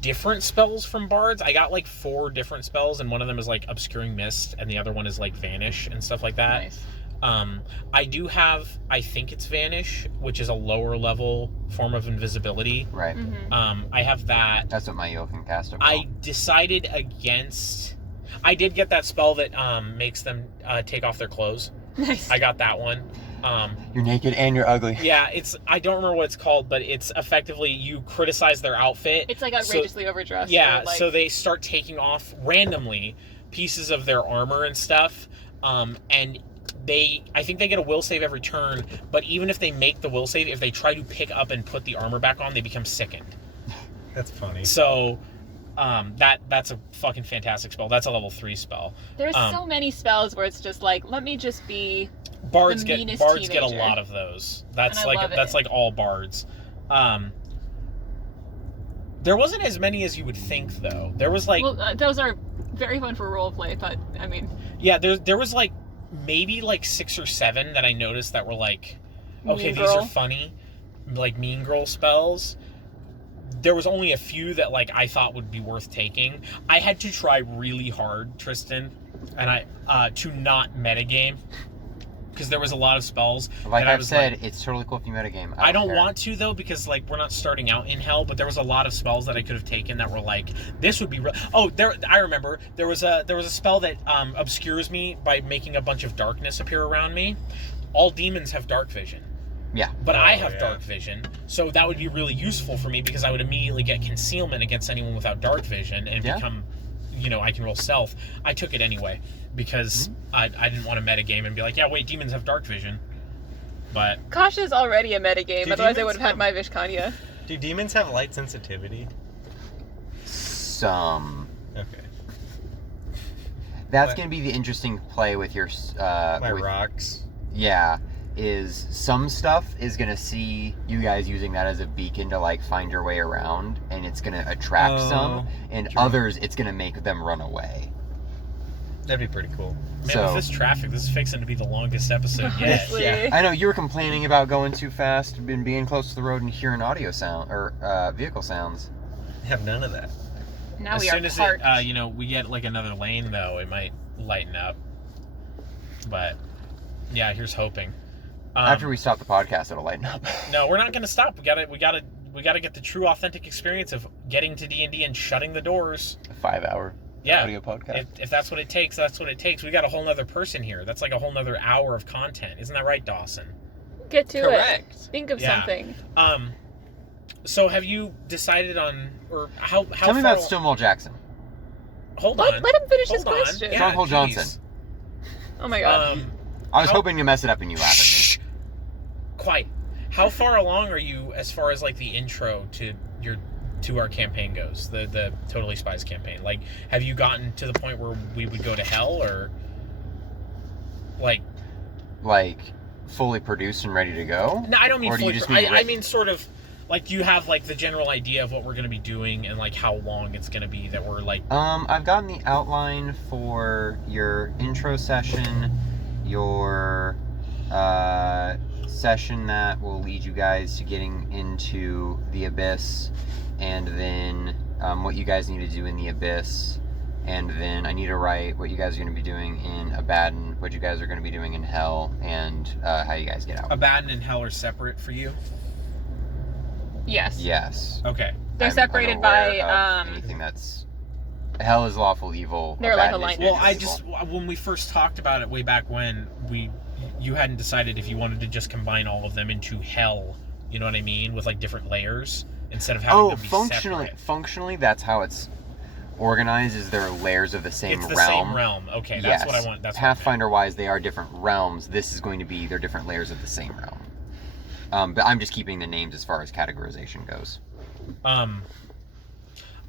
different spells from bards. I got like 4 different spells, and one of them is like Obscuring Mist, and the other one is like Vanish and stuff like that. Nice. I do have, I think it's Vanish, which is a lower level form of invisibility. Right. I have that. That's what my Yo can cast. I decided against. I did get that spell that makes them take off their clothes. Nice. I got that one. You're naked and you're ugly. Yeah, I don't remember what it's called, but it's effectively you criticize their outfit. It's like outrageously overdressed. Yeah, or like... so they start taking off randomly pieces of their armor and stuff, and I think they get a will save every turn, but even if they make the will save, if they try to pick up and put the armor back on, they become sickened. That's funny. So, that's a fucking fantastic spell. That's a level 3 spell. There's so many spells where it's just like, let me just be bards the get meanest bards get a teenager. lot of those. That's And I like love that's it. like all bards. There wasn't as many as you would think, though. There was like, well, those are very fun for roleplay, but I mean, yeah, there was like maybe like 6 or 7 that I noticed that were like, okay, Mean these Girl. are funny, like Mean Girl spells. There was only a few that like I thought would be worth taking. I had to try really hard, Tristan, and I to not metagame, because there was a lot of spells. Like that I I've was said, like, it's totally cool if you metagame. I don't care. want to, though, because like we're not starting out in hell, but there was a lot of spells that I could have taken that were like, this would be I remember there was a spell that obscures me by making a bunch of darkness appear around me. All demons have dark vision, Yeah. but I have yeah. dark vision, so that would be really useful for me, because I would immediately get concealment against anyone without dark vision and become, I can roll stealth. I took it anyway because I didn't want to metagame and be like, yeah, wait, demons have dark vision. But Kasha's already a metagame, Do otherwise I demons would have had my Vishkanya. Do demons have light sensitivity? Some. Okay. That's What? going to be the interesting play with your My with- rocks. Yeah, is some stuff is going to see you guys using that as a beacon to like find your way around, and it's going to attract some, and true. others it's going to make them run away. That'd be pretty cool. man, So- with this traffic, this is fixing to be the longest episode yet. Honestly. Yeah. I know you were complaining about going too fast and being close to the road and hearing audio sound or vehicle sounds. I have none of that. Now As we soon are as parked. we get like another lane, though, it might lighten up. But yeah, here's hoping. After we stop the podcast, it'll lighten up. No, we're not going to stop. We gotta get the true, authentic experience of getting to D&D and shutting the doors. A 5-hour Yeah. audio podcast. If that's what it takes, that's what it takes. We got a whole nother person here. That's like a whole nother hour of content. Isn't that right, Dawson? Get to Correct. it. Think of Yeah. something. So have you decided on, or how Tell me far about Stonewall Jackson. Hold on. Let him finish his Hold on. question. Yeah, Stronghold geez. Johnson. Oh my god. I was How- hoping to mess it up and you laugh at me. Shh. Quiet. How far along are you as far as like the intro to our campaign goes, the Totally Spies campaign? Like, have you gotten to the point where we would go to hell, or like? Like fully produced and ready to go? No, I don't mean Or do you fully. just mean I written? mean sort of. Like, do you have like the general idea of what we're going to be doing and like how long it's going to be that we're like? I've gotten the outline for your intro session, your session that will lead you guys to getting into the Abyss, and then what you guys need to do in the Abyss, and then I need to write what you guys are going to be doing in Abaddon, what you guys are going to be doing in Hell, and how you guys get out. Abaddon and hell are separate for you. Yes. Yes. Okay. They're I'm separated unaware by of anything that's Hell is lawful evil. They're like Abaddon is alignment. Well, I evil. just when we first talked about it way back when, you hadn't decided if you wanted to just combine all of them into hell. You know what I mean? With like different layers instead of having them be separate. Functionally, that's how it's organized. Is there are layers of the same It's the realm? same realm. Okay, Yes. that's what I want. That's what I meant. Pathfinder-wise, they are different realms. This is going to be they're different layers of the same realm. But I'm just keeping the names as far as categorization goes. I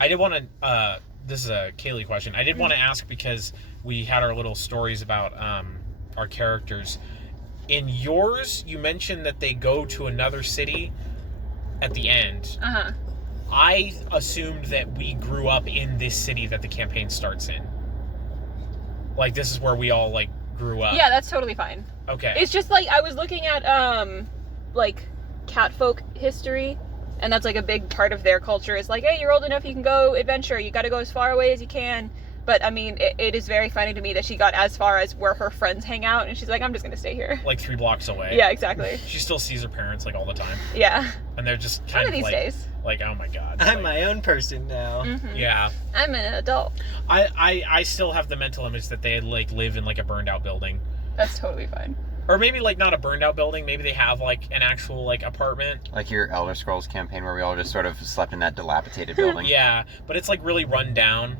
did want to. This is a Kaylee question. I did want to ask because we had our little stories about our characters. In yours, you mentioned that they go to another city at the end. Uh-huh. I assumed that we grew up in this city that the campaign starts in. Like, this is where we all, like, grew up. Yeah, that's totally fine. Okay. It's just, like, I was looking at, like, catfolk history, and that's, like, a big part of their culture. Is like, hey, you're old enough, you can go adventure. You gotta go as far away as you can. But, I mean, it is very funny to me that she got as far as where her friends hang out, and she's like, I'm just gonna stay here. Like 3 blocks away. Yeah, exactly. She still sees her parents, like, all the time. Yeah. And they're just One kind of of these like, days. like, oh my god. I'm like, my own person now. Mm-hmm. Yeah. I'm an adult. I still have the mental image that they, like, live in, like, a burned out building. That's totally fine. Or maybe, like, not a burned out building. Maybe they have, like, an actual, like, apartment. Like your Elder Scrolls campaign where we all just sort of slept in that dilapidated building. Yeah. But it's, like, really run down.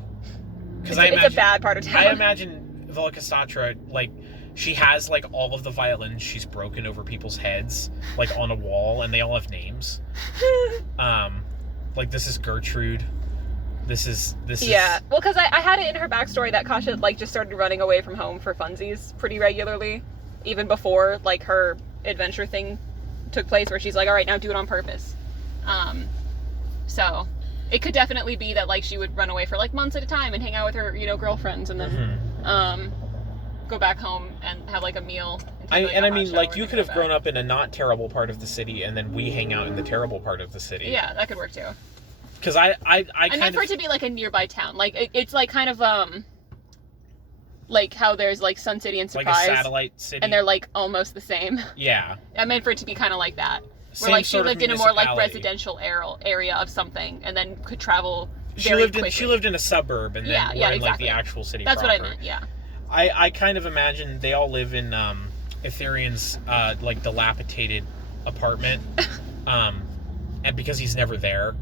Because It's a bad part of town. I imagine Volcastatra, like, she has, like, all of the violins she's broken over people's heads, like, on a wall, and they all have names. Like, this is Gertrude. This is... Yeah, well, because I had it in her backstory that Kasha, like, just started running away from home for funsies pretty regularly, even before, like, her adventure thing took place, where she's like, all right, now do it on purpose. So, it could definitely be that, like, she would run away for, like, months at a time and hang out with her, you know, girlfriends, and then, go back home and have, like, a meal. I mean, like, you could have grown up in a not terrible part of the city, and then we hang out in the terrible part of the city. Yeah, that could work, too. Because I meant for it to be, like, a nearby town. Like, it's, like, kind of, like, how there's, like, Sun City and Surprise. Like a satellite city. And they're, like, almost the same. Yeah. I meant for it to be kind of like that. Where, Same like, she sort of lived in a more, like, municipality. residential area of something, and then could travel She very lived quickly. in a suburb, and then we're in, like, exactly. the actual city That's proper. what I meant, yeah. I kind of imagine they all live in Ethereum's like dilapidated apartment, and because he's never there,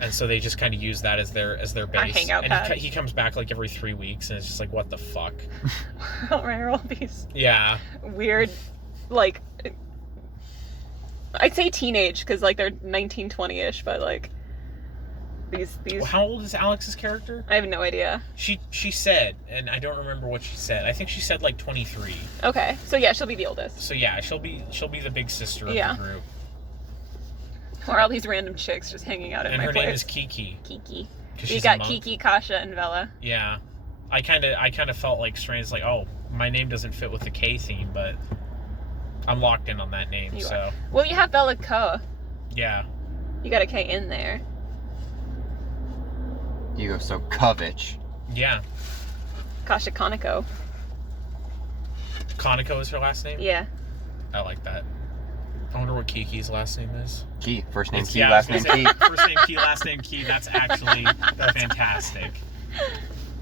and so they just kind of use that as their base. hangout and pad. he comes back like every 3 weeks, and it's just like, what the fuck? Are all these Yeah. weird, like, I'd say teenage, because, like, they're 19, 20-ish, but, like, these... Well, how old is Alex's character? I have no idea. She said, and I don't remember what she said. I think she said like 23. Okay, so yeah, she'll be the oldest. So yeah, she'll be the big sister of Yeah. the group. Or all these random chicks just hanging out at And my her place. name is Kiki. Kiki. 'Cause You she's a got monk. Kiki, Kasha, and Vela. Yeah. I kind of felt like strange, like, oh, my name doesn't fit with the K theme, but I'm locked in on that name, You so are. Well, you have Vela Ko. yeah. You got a K in there. You go so Kovich. Yeah. Kasha Koniko. Koniko is her last name? Yeah. I like that. I wonder what Kiki's last name is. Key. First name It's- Key, yeah, I last was name gonna Key. say, First name Key, last name Key. That's actually fantastic.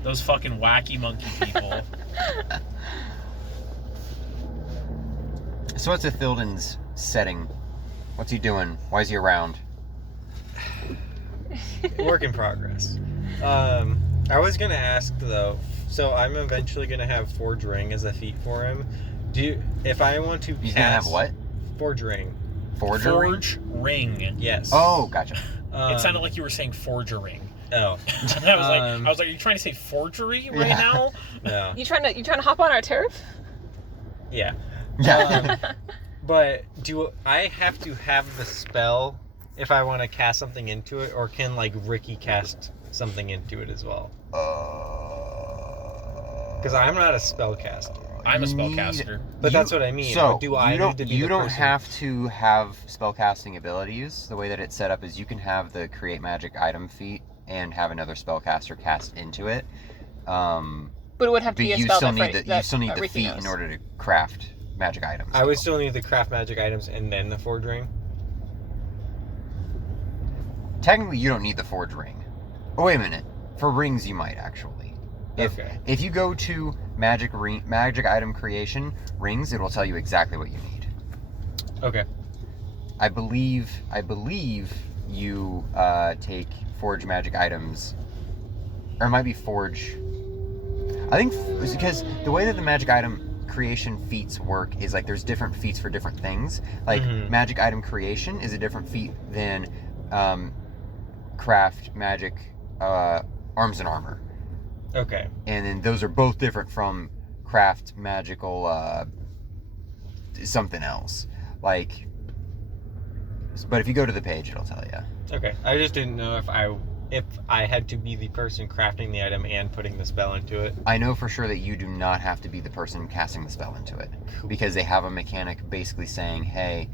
Those fucking wacky monkey people. So what's Ithilden's setting? What's he doing? Why is he around? Work in progress. I was gonna ask though. So I'm eventually gonna have Forge Ring as a feat for him. If I want to He's gonna have what? Forge Ring. Forger ring? Forge ring. Yes. Oh, gotcha. It sounded like you were saying forgering. Oh. I was like, are you trying to say forgery right Yeah. now? No. You trying to hop on our turf? Yeah. Yeah. But do I have to have the spell if I want to cast something into it, or can like Ricky cast something into it as well? Because I'm not a spellcaster. I'm a You need- spellcaster. But that's what I mean. So Do I you don't need to be you the don't person? have to have spellcasting abilities. The way that it's set up is you can have the create magic item feat and have another spellcaster cast into it. But it would have to But be a you spell still that need Frank- the you still need that the Ricky feat knows. in order to craft magic items. I would still need the craft magic items and then the Forge Ring. Technically, you don't need the forge ring. Oh, wait a minute. For rings, you might actually. Okay. If you go to magic item creation rings, it will tell you exactly what you need. Okay. I believe you take forge magic items, or it might be forge. I think it's because the way that the magic item creation feats work is like there's different feats for different things. Like Mhm. magic item creation is a different feat than craft magic arms and armor, Okay. and then those are both different from craft magical something else. Like, but if you go to the page, it'll tell you. Okay. I just didn't know if I had to be the person crafting the item and putting the spell into it. I know for sure that you do not have to be the person casting the spell into it. Cool. Because they have a mechanic basically saying, hey,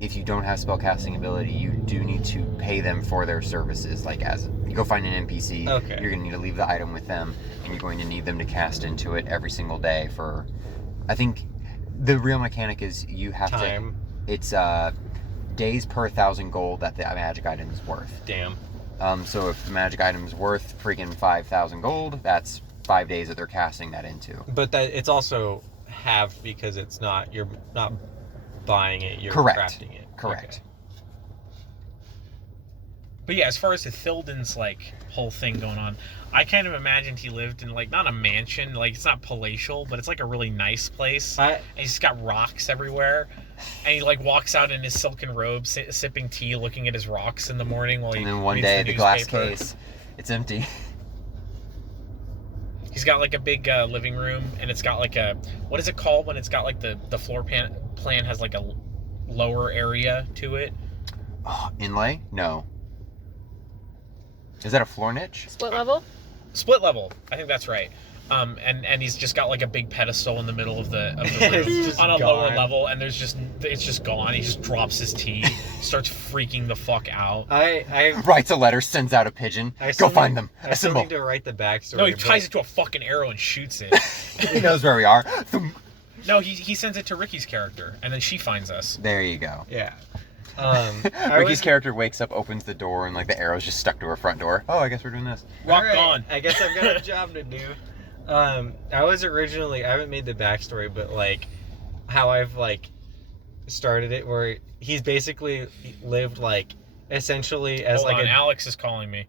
if you don't have spellcasting ability, you do need to pay them for their services. Like, as you go find an NPC, Okay. you're going to need to leave the item with them, and you're going to need them to cast into it every single day for, I think, the real mechanic is you have Time. It's days per 1,000 gold that the magic item is worth. Damn. So if the magic item is worth freaking 5,000 gold, that's 5 days that they're casting that into. But that it's also halved because it's not, you're not buying it, you're Correct. crafting it. Correct. But yeah, as far as the Thilden's like whole thing going on, I kind of imagined he lived in like not a mansion, like it's not palatial, but it's like a really nice place. And he's got rocks everywhere, and he like walks out in his silken robe, sipping tea, looking at his rocks in the morning while he. And then one reads day, the glass newspaper. case, it's empty. He's got like a big living room, and it's got like a, what is it called when it's got like the floor plan has like a lower area to it? Oh, inlay? No. Is that a floor niche? Split level? Split level. I think that's right. And he's just got like a big pedestal in the middle of the It's room just on a lower gone. level, and it's just gone. He just drops his tea, starts freaking the fuck out. I Writes a letter, sends out a pigeon. Go find them. I A still symbol. need to write the backstory. No, he but- ties it to a fucking arrow and shoots it. He knows where we are. No, he sends it to Ricky's character, and then she finds us. There you go. Yeah. Ricky's character wakes up, opens the door, and like the arrow's just stuck to her front door. Oh, I guess we're doing this. Rock Alright, on. I guess I've got a job to do. I haven't made the backstory, but like how I've like started it, where he's basically lived like essentially as Hold like on, a Alex is calling me.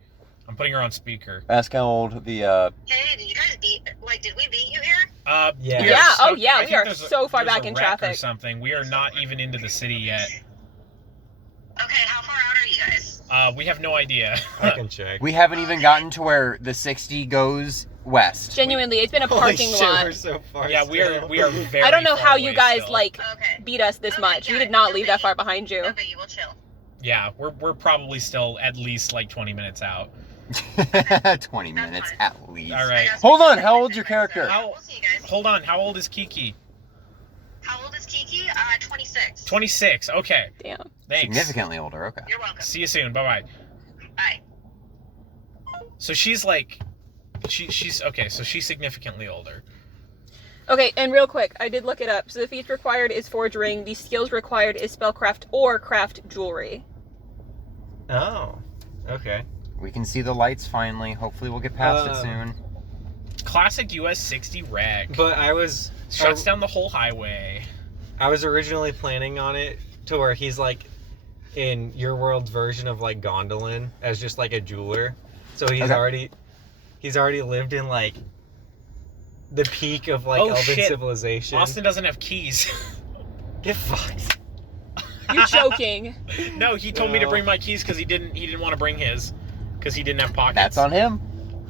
I'm putting her on speaker. Ask how old the Hey, did you guys beat? Like, did we beat you here? Yeah. we are Yeah, stuck- oh yeah, I we think are there's so far there's back a in wreck or traffic. something. We are not even into the city yet. Okay, how far out are you guys? We have no idea. I can check. we haven't even gotten to where the 60 goes west. Genuinely, it's been a Holy parking shit, lot. we're so far. Yeah, we are very. I don't know far how you away guys still. like Okay. beat us this Okay, much. We yeah, did not no leave that biggie. far behind you. No biggie, we'll chill. Yeah, we're probably still at least like 20 minutes out. 20 minutes at least. All right. Hold on, how old's your character? How- We'll see you guys. Hold on, how old is Kiki? How old is Kiki? 26. 26. Okay, Damn. thanks. Significantly older, okay. You're welcome. See you soon. Bye bye. Bye. So she's like, she's okay. So she's significantly older. Okay, and real quick, I did look it up. So the feat required is Forge Ring. The skills required is Spellcraft or Craft Jewelry. Oh. Okay. We can see the lights finally. Hopefully we'll get past it Um, soon. Classic US 60 reg. But I was Shuts down the whole highway. I was originally planning on it to where he's like in your world's version of like Gondolin as just like a jeweler. So he's Okay. already lived in like the peak of like Oh, elven shit. civilization. Austin doesn't have keys. Get fucked. You're joking. No, he told me to No. bring my keys because he didn't want to bring his because he didn't have pockets. That's on him.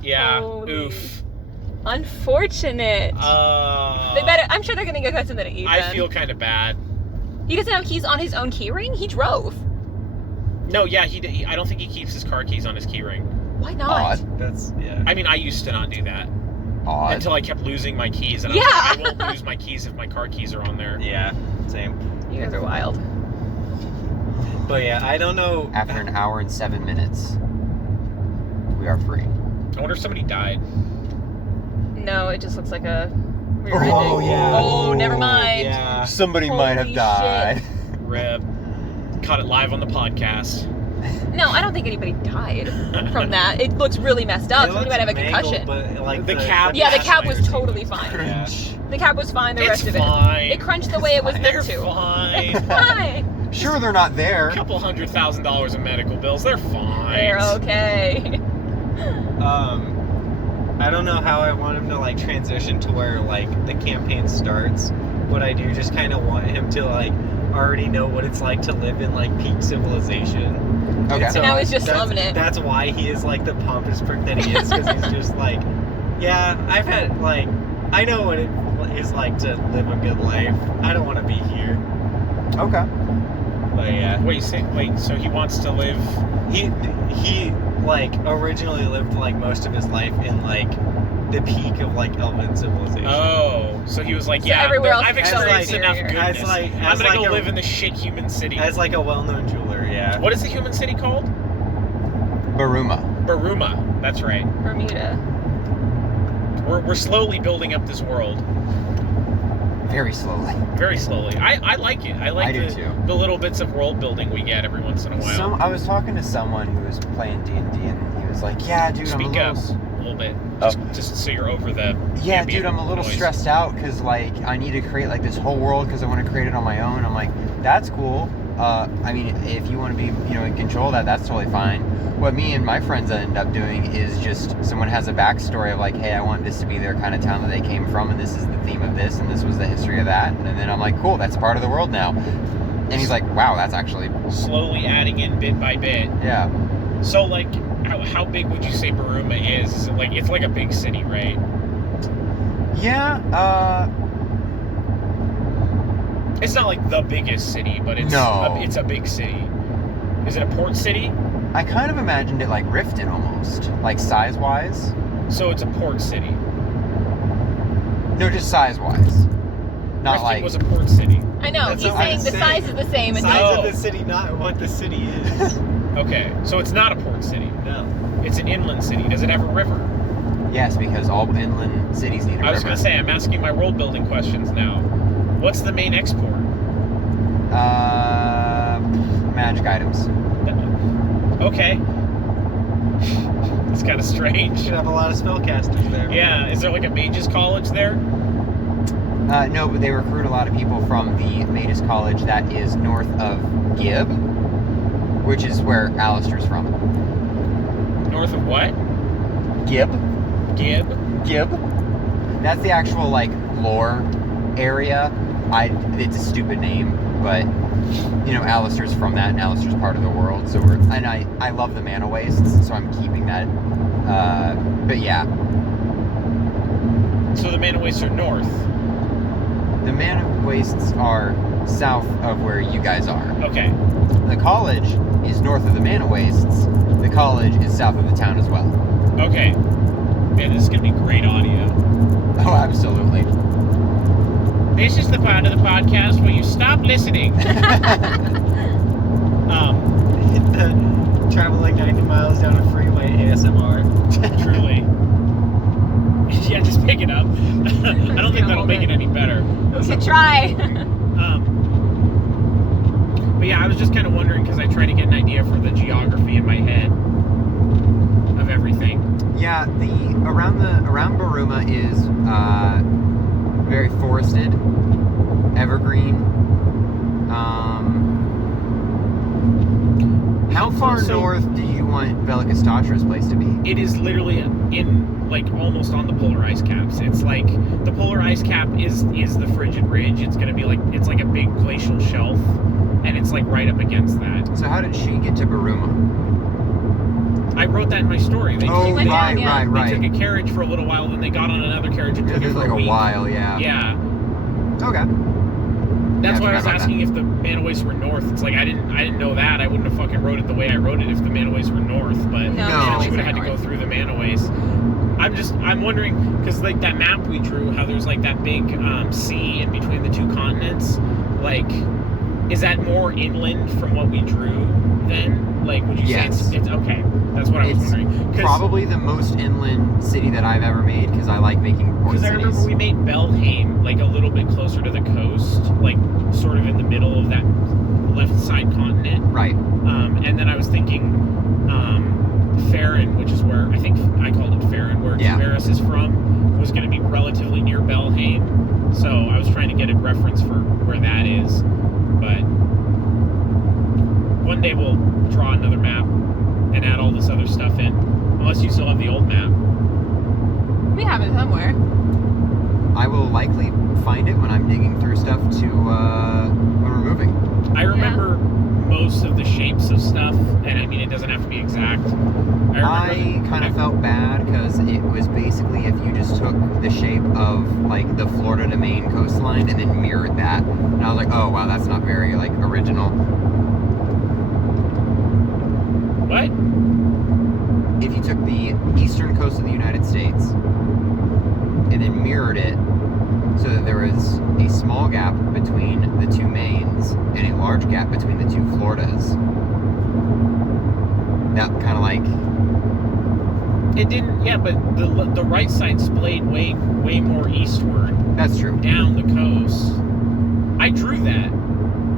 Yeah. Holy- Oof. Unfortunate. They better. I'm sure they're gonna get something to eat. I then. feel kind of bad. He doesn't have keys on his own keyring. He drove. No, yeah, I don't think he keeps his car keys on his keyring. Why not? Odd. That's yeah. I mean, I used to not do that Odd. until I kept losing my keys, and I, Yeah. was like, I won't lose my keys if my car keys are on there. Yeah, same. You guys are wild. But yeah, I don't know. After an hour and 7 minutes, we are free. I wonder if somebody died. No, it just looks like a. Oh, yeah. Oh, never mind. Yeah. Somebody might have Holy died. Rip. Caught it live on the podcast. No, I don't think anybody died from that. It looks really messed up. It Somebody looks might have a mangled, concussion. But like The cab- Yeah, the cab was Fire totally fine. Yeah. The cab was fine. The It's rest of it. fine. It crunched the way it was They're meant to. fine. Fine. Sure, they're not there. A couple $100,000 in medical bills. They're fine. They're okay. I don't know how I want him to like transition to where like the campaign starts, but I do just kind of want him to like already know what it's like to live in like peak civilization. Okay. And now he's just that's- loving it. That's why he is like the pompous prick that he is, because he's just like, yeah, I've had like, I know what it is like to live a good life. I don't want to be here. Okay. But yeah. Wait, so he wants to live. He like originally lived like most of his life in like the peak of like Elven civilization. Oh, so he was like, So yeah, everywhere else I've is experienced inferior. enough goodness. I'm gonna go a- live in the shit human city. As like a well-known jeweler, yeah. What is the human city called? Baruma. Baruma. That's right. Bermuda. We're slowly building up this world. Very slowly. Very slowly. I like it. I like I do too. the little bits of world building we get every once in a while. I was talking to someone who was playing D&D, and he was like, "Yeah, dude, Speak I'm up a little bit, Oh. just so you're over the. Yeah, ambient dude, I'm a little noise. stressed out because like I need to create like this whole world because I want to create it on my own." I'm like, "That's cool. I mean, if you want to be, in control of that, that's totally fine." What me and my friends end up doing is just someone has a backstory of like, "Hey, I want this to be their kind of town that they came from, and this is the theme of this, and this was the history of that." And then I'm like, "Cool, that's part of the world now." And he's like, "Wow, that's actually Slowly adding in bit by bit. yeah." So like, how big would you say Baruma is? Is it like it's like a big city, right? Yeah, It's not like the biggest city, but it's No. it's a big city. Is it a port city? I kind of imagined it like Riften almost, like size-wise. So it's a port city. No, just size-wise. Not Riften like was a port city. I know. That's He's what I saying was the saying. size is the same. It's Size Oh. of the city, not what the city is. Okay, so it's not a port city. No. It's an inland city. Does it have a river? yes, because all inland cities need a I was river. gonna say I'm asking my world building questions now. What's the main export? Magic items. Okay. It's kind of strange. Should have a lot of spellcasters there. Yeah, is there like a mages college there? No, but they recruit a lot of people from the Magus College that is north of Gib, which is where Alistair's from. North of what? Gib? Gib? Gib? That's the actual, like, lore area. It's a stupid name, but, Alistair's from that, and Alistair's part of the world, so I love the Mana Wastes, so I'm keeping that. But yeah, So the Mana Wastes are north. the Mana Wastes are south of where you guys are. Okay. The college is north of the Mana Wastes. The college is south of the town as well. Okay. Man, this is gonna be great audio. Oh, absolutely. This is the part of the podcast where you stop listening. The traveling 90 miles down a freeway ASMR. Truly. Yeah, just pick it up. I don't think that'll make it any better. We should try. But yeah, I was just kind of wondering because I try to get an idea for the geography in my head of everything. Yeah, around Baruma is very forested, evergreen. How far So- north do you want Velikastatra's place to be? It is literally in like almost on the polar ice caps. It's like the polar ice cap is the frigid ridge. It's gonna be like it's like a big glacial shelf, and it's like right up against that. So how did she get to Baruma? I wrote that in my story. They, Oh, they, went down, right, yeah. right, they right. took a carriage for a little while, then they got on another carriage and It took it was for like a week. while, yeah. Yeah, Okay. that's Yeah, why I I was forgot about asking if the Mana Wastes were north. It's like I didn't know that. I wouldn't have fucking wrote it the way I wrote it if the Mana Wastes were north. But No, Mana she would have Wastes had are to go north. through the Mana Wastes. I'm wondering because like that map we drew, how there's like that big sea in between the two continents. Like, is that more inland from what we drew? Then, like, would you Yes. say it's okay? That's what I was It's wondering. 'Cause- probably the most inland city that I've ever made because I like making port Because I cities. remember we made Belhaim like a little bit closer to the coast, like sort of in the middle of that left side continent. Right. And then I was thinking Farron, which is where I think I called it Farron, where Yeah. Tavares is from, was going to be relatively near Belhaim. So I was trying to get a reference for where that is. But one day we'll draw another map and add all this other stuff in. Unless you still have the old map. We have it somewhere. I will likely find it when I'm digging through stuff to when we're moving. I remember most of the shapes of stuff, and I mean, it doesn't have to be exact. I kind of felt bad because it was basically if you just took the shape of like the Florida to Maine coastline and then mirrored that, and I was like, oh wow, that's not very like original. What? If you took the eastern coast of the United States and then mirrored it so that there was a small gap between the two Maines and a large gap between the two Floridas, that kind of like... It didn't, yeah, but the right side splayed way more eastward. That's true. Down the coast. I drew that.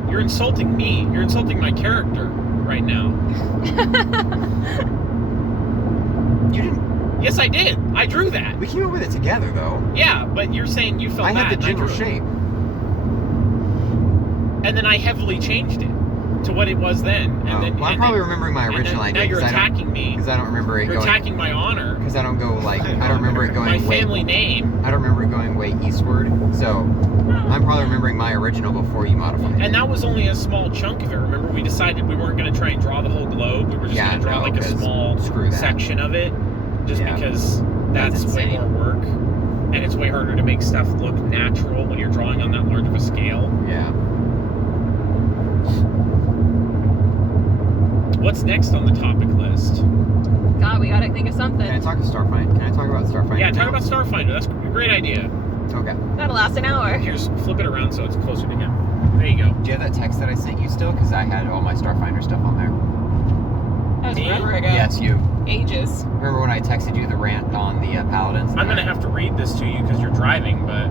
You're insulting me. You're insulting my character right now. You didn't... Yes, I did. I drew that. We came up with it together, though. Yeah, but you're saying you felt I bad. had the general shape. And then I heavily changed it to what it was then. And then, well, I'm probably remembering my original idea. Now you're attacking me. Because I don't remember it You're going... attacking my honor. Because I don't go, like... I don't remember it going My family name. I don't remember it going way eastward, so... I'm probably remembering my original before you modified it. And that was only a small chunk of it. Remember, we decided we weren't going to try and draw the whole globe. We were just going to draw like a small section of it. Just because that's way more work. And it's way harder to make stuff look natural when you're drawing on that large of a scale. Yeah. What's next on the topic list? God, we gotta think of something. Can I talk about Starfinder? Can I talk about Starfinder? Yeah, talk about Starfinder. That's a great idea. Okay. That'll last an hour. Here's flip it around so it's closer to him. There you go. Do you have that text that I sent you still? Because I had all my Starfinder stuff on there. That was Me? forever ago. Yes, you. Ages. Remember when I texted you the rant on the Paladins? I'm going to have to read this to you because you're driving, but...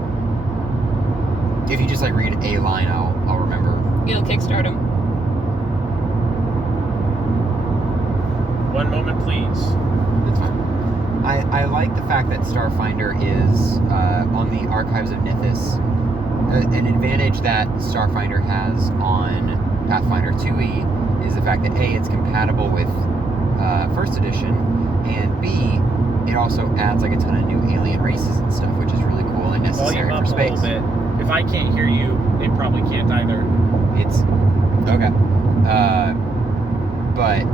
If you just like read a line, I'll remember. You'll kickstart him. One moment, please. That's fine. I like the fact that Starfinder is on the Archives of Nithis. An advantage that Starfinder has on Pathfinder 2e is the fact that A, it's compatible with First Edition, and B, it also adds like a ton of new alien races and stuff, which is really cool and necessary for space. A little bit. If I can't hear you, it probably can't either. It's okay. But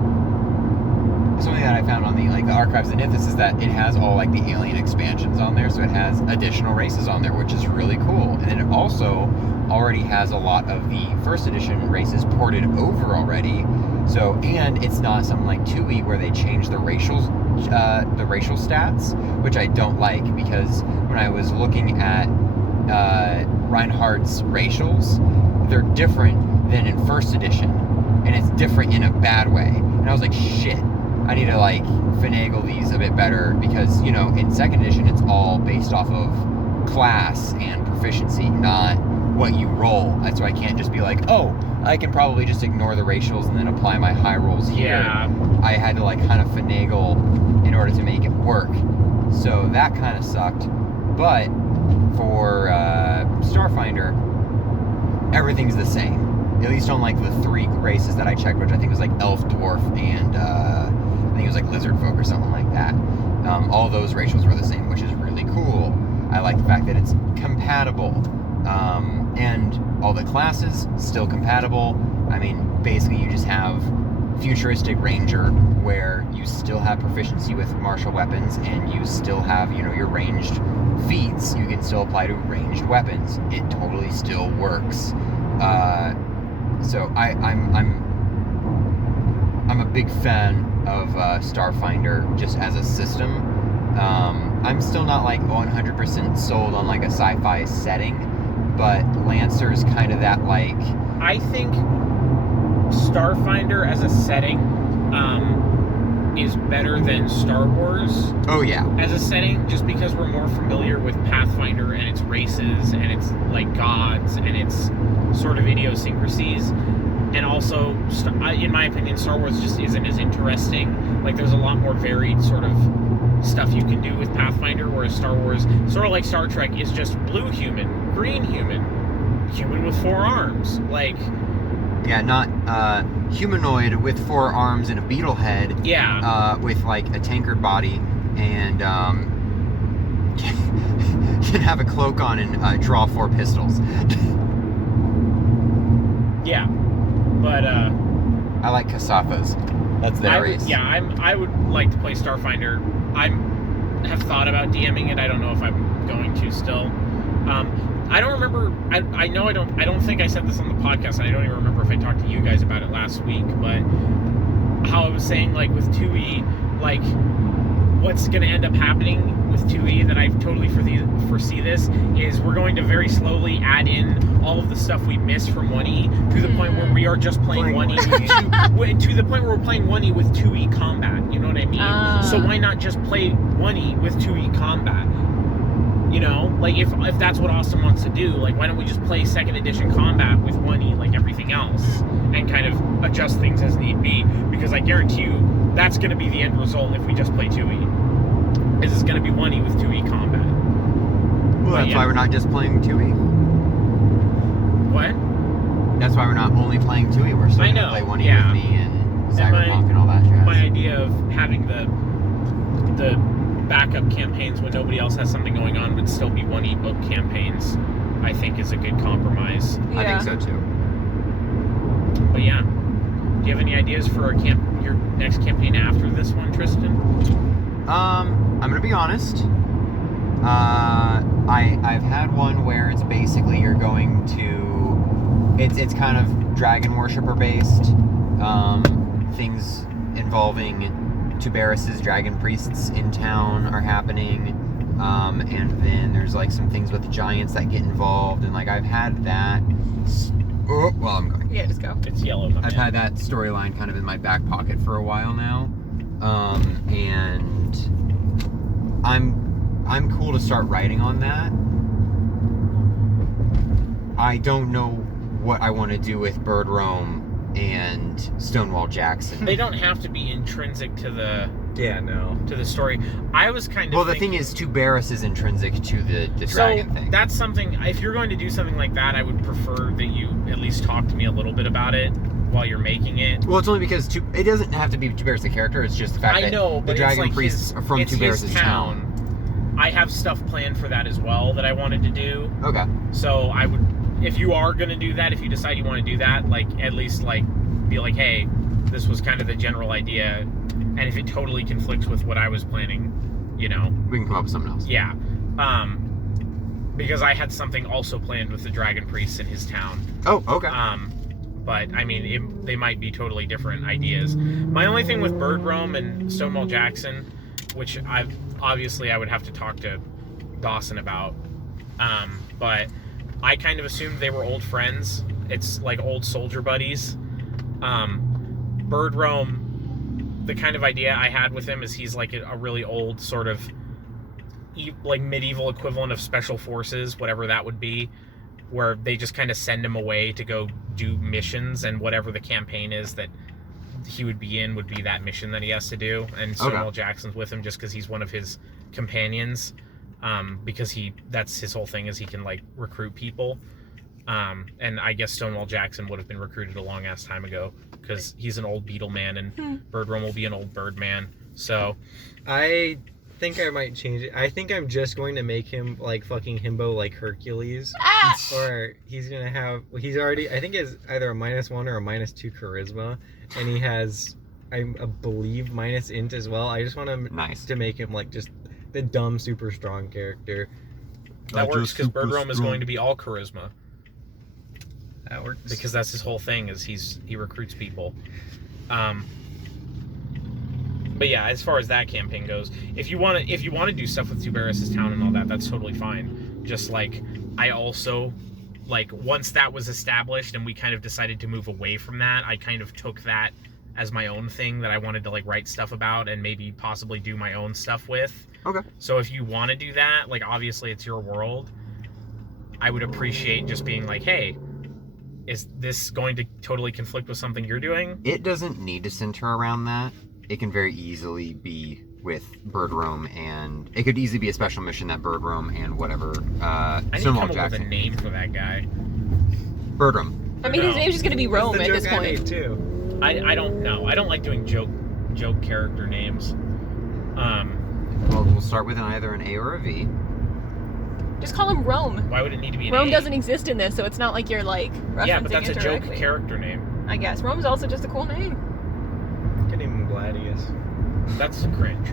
something that I found on the Archives of Nithis is that it has all like the alien expansions on there, so it has additional races on there, which is really cool. And then it also already has a lot of the First Edition races ported over already. So, and it's not something like 2e where they change the racial stats, which I don't like, because when I was looking at Reinhardt's racials, they're different than in First Edition, and it's different in a bad way. And I was like, shit, I need to like finagle these a bit better, because, you know, in Second Edition it's all based off of class and proficiency, not what you roll. That's why I can't just be like, oh, I can probably just ignore the racials and then apply my high rolls here. Yeah. I had to like kind of finagle in order to make it work. So that kind of sucked. But for Starfinder, everything's the same. At least on like the 3 races that I checked, which I think was like Elf, Dwarf, and I think it was like Lizard Folk or something like that. All those racials were the same, which is really cool. I like the fact that it's compatible. And all the classes still compatible. I mean, basically you just have Futuristic Ranger, where you still have proficiency with martial weapons, and you still have, you know, your ranged feats. You can still apply to ranged weapons. It totally still works. So I'm a big fan of Starfinder just as a system. I'm still not like 100% sold on like a sci-fi setting, but Lancer's kind of that like... I think Starfinder as a setting is better than Star Wars. Oh yeah. As a setting, just because we're more familiar with Pathfinder and its races and its like gods and its sort of idiosyncrasies. And also, in my opinion, Star Wars just isn't as interesting. Like, there's a lot more varied sort of stuff you can do with Pathfinder, whereas Star Wars, sort of like Star Trek, is just blue human, green human, human with 4 arms. Like... Yeah, not humanoid with 4 arms and a beetle head. Yeah. With like a tankard body and can have a cloak on and draw 4 pistols. Yeah, but I like Kasafas. That's their race. I would like to play Starfinder. Have thought about DMing it. I don't know if I'm going to still. I don't remember. I know I don't think I said this on the podcast, and I don't even remember if I talked to you guys about it last week. But how I was saying, like with 2E, like what's going to end up happening with 2E that I totally foresee this is we're going to very slowly add in all of the stuff we missed from 1E to the point where we are just playing 1E to the point where we're playing 1E with 2E combat. You know what I mean? So why not just play 1E with 2E combat? You know, like if that's what Austin wants to do, like why don't we just play 2nd edition combat with 1E like everything else and kind of adjust things as need be? Because I guarantee you that's going to be the end result if we just play 2E. Is it's going to be 1E with 2E combat. Well, that's why we're not just playing 2E. What? That's why we're not only playing 2E. We're still going to play 1E with me and Cyberpunk and all that jazz. My idea of having the backup campaigns when nobody else has something going on would still be 1E book campaigns, I think is a good compromise. Yeah. I think so too. But yeah. Do you have any ideas for your next campaign after this one, Tristan? I'm gonna be honest. I've had one where it's basically you're going to, it's kind of dragon worshiper based. Things involving Tuberos's dragon priests in town are happening, and then there's like some things with giants that get involved, and like I've had that. Well, I'm going. Yeah, just go. It's yellow. I've had that storyline kind of in my back pocket for a while now, and I'm cool to start writing on that. I don't know what I want to do with Bird Rome and Stonewall Jackson. They don't have to be intrinsic to the to the story. I was kind of the thing is, Tuberos is intrinsic to the dragon thing. That's something. If you're going to do something like that, I would prefer that you at least talk to me a little bit about it while you're making it. Well, it's only because it doesn't have to be Tuberos the character. It's just the fact that the dragon priests are from Tuberos' town. I have stuff planned for that as well that I wanted to do. Okay. So I would, if you are going to do that, if you decide you want to do that, like at least like be like, hey, this was kind of the general idea, and if it totally conflicts with what I was planning, you know, we can come up with something else. Yeah. Because I had something also planned with the dragon priests in his town. Oh, okay. But I mean, they might be totally different ideas. My only thing with Bird Rome and Stonewall Jackson, which I would have to talk to Dawson about, but I kind of assumed they were old friends. It's like old soldier buddies. Bird Rome, the kind of idea I had with him is he's like a really old sort of like medieval equivalent of special forces, whatever that would be, where they just kind of send him away to go do missions, and whatever the campaign is that he would be in would be that mission that he has to do. And Stonewall Jackson's with him just because he's one of his companions, because that's his whole thing is he can like recruit people. And I guess Stonewall Jackson would have been recruited a long ass time ago because he's an old beetle man, and Bird Rome will be an old bird man. So I think I might change it. I think I'm just going to make him like fucking himbo like Hercules. Or he's gonna have, he's already, I think it's either a -1 or a -2 charisma, and he has, I believe, minus int as well. I just want him to make him like just the dumb super strong character. That works because Bird Rome is going to be all charisma. That works because that's his whole thing is he recruits people. But yeah, as far as that campaign goes, if you want to do stuff with Tuberos' town and all that, that's totally fine. Just like I also like once that was established and we kind of decided to move away from that, I kind of took that as my own thing that I wanted to like write stuff about and maybe possibly do my own stuff with. Okay. So if you want to do that, like obviously it's your world. I would appreciate just being like, hey, is this going to totally conflict with something you're doing? It doesn't need to center around that. It can very easily be with Bird Rome, and it could easily be a special mission that Bird Rome and whatever I need to come up with a name for that guy. Bird Rome. I mean, his name's just gonna be Rome at this point. Too. I don't know. I don't like doing joke character names. Well, we'll start with either an A or a V. Just call him Rome. Why would it need to be an Rome A? doesn't exist in this, so it's not like you're like referencing Yeah, but that's it a joke directly. character name. I guess Rome's also just a cool name. Get him Gladius. That's cringe.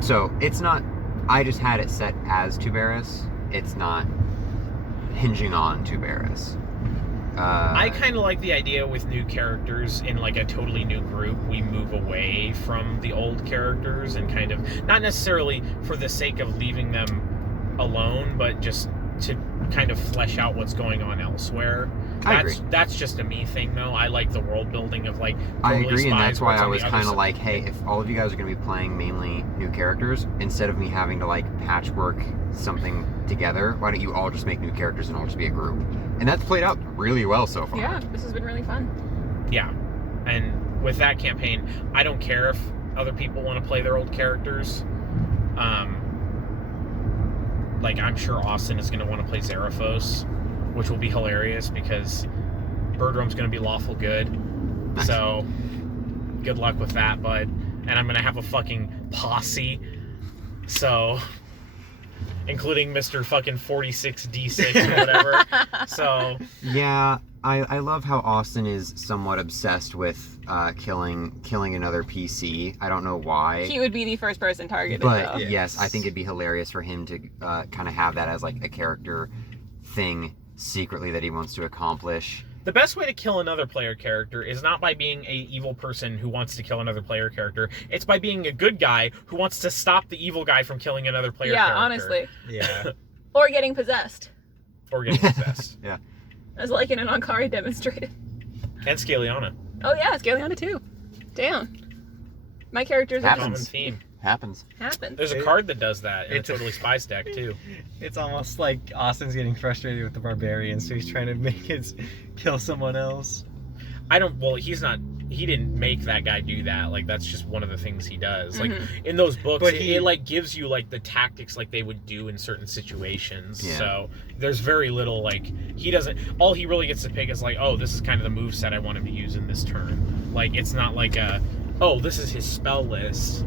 So it's not. I just had it set as Tuberis. It's not hinging on Tuberis. I kind of like the idea with new characters in like a totally new group. We move away from the old characters and kind of not necessarily for the sake of leaving them alone, but just to kind of flesh out what's going on elsewhere. I agree. That's just a me thing, though. I like the world building of like. I totally agree, and spies that's why what's I on the was other kind of side. like, hey, if all of you guys are going to be playing mainly new characters, instead of me having to like patchwork something together, why don't you all just make new characters and all just be a group? And that's played out really well so far. Yeah, this has been really fun. Yeah, and with that campaign, I don't care if other people want to play their old characters. Like I'm sure Austin is going to want to play Zeraphos, which will be hilarious because Birdrum's going to be lawful good. Nice. So good luck with that, bud. And I'm going to have a fucking posse. So including Mr. fucking 46D6 or whatever. So Yeah, I love how Austin is somewhat obsessed with killing another PC. I don't know why. He would be the first person targeted, But though. Yeah. yes, I think it'd be hilarious for him to kind of have that as like a character thing secretly that he wants to accomplish. the best way to kill another player character is not by being a evil person who wants to kill another player character. It's by being a good guy who wants to stop the evil guy from killing another player Yeah, character. honestly. Yeah. Or getting possessed, Or getting possessed. Yeah. as like in an Ankari demonstrated. And Scaliana. Oh yeah, Scaliana too. Damn. My characters are Common Happens. theme. Happens. happen. There's a card that does that in It's a Totally Spies deck, too. It's almost like Austin's getting frustrated with the barbarian, so he's trying to make his kill someone else. Well, he didn't make that guy do that. Like, that's just one of the things he does. Like, Mhm. in those books, But it like gives you like the tactics like they would do in certain situations. Yeah. So there's very little like all he really gets to pick is like, oh, this is kind of the moveset I want him to use in this turn. Like, it's not like oh, this is his spell list.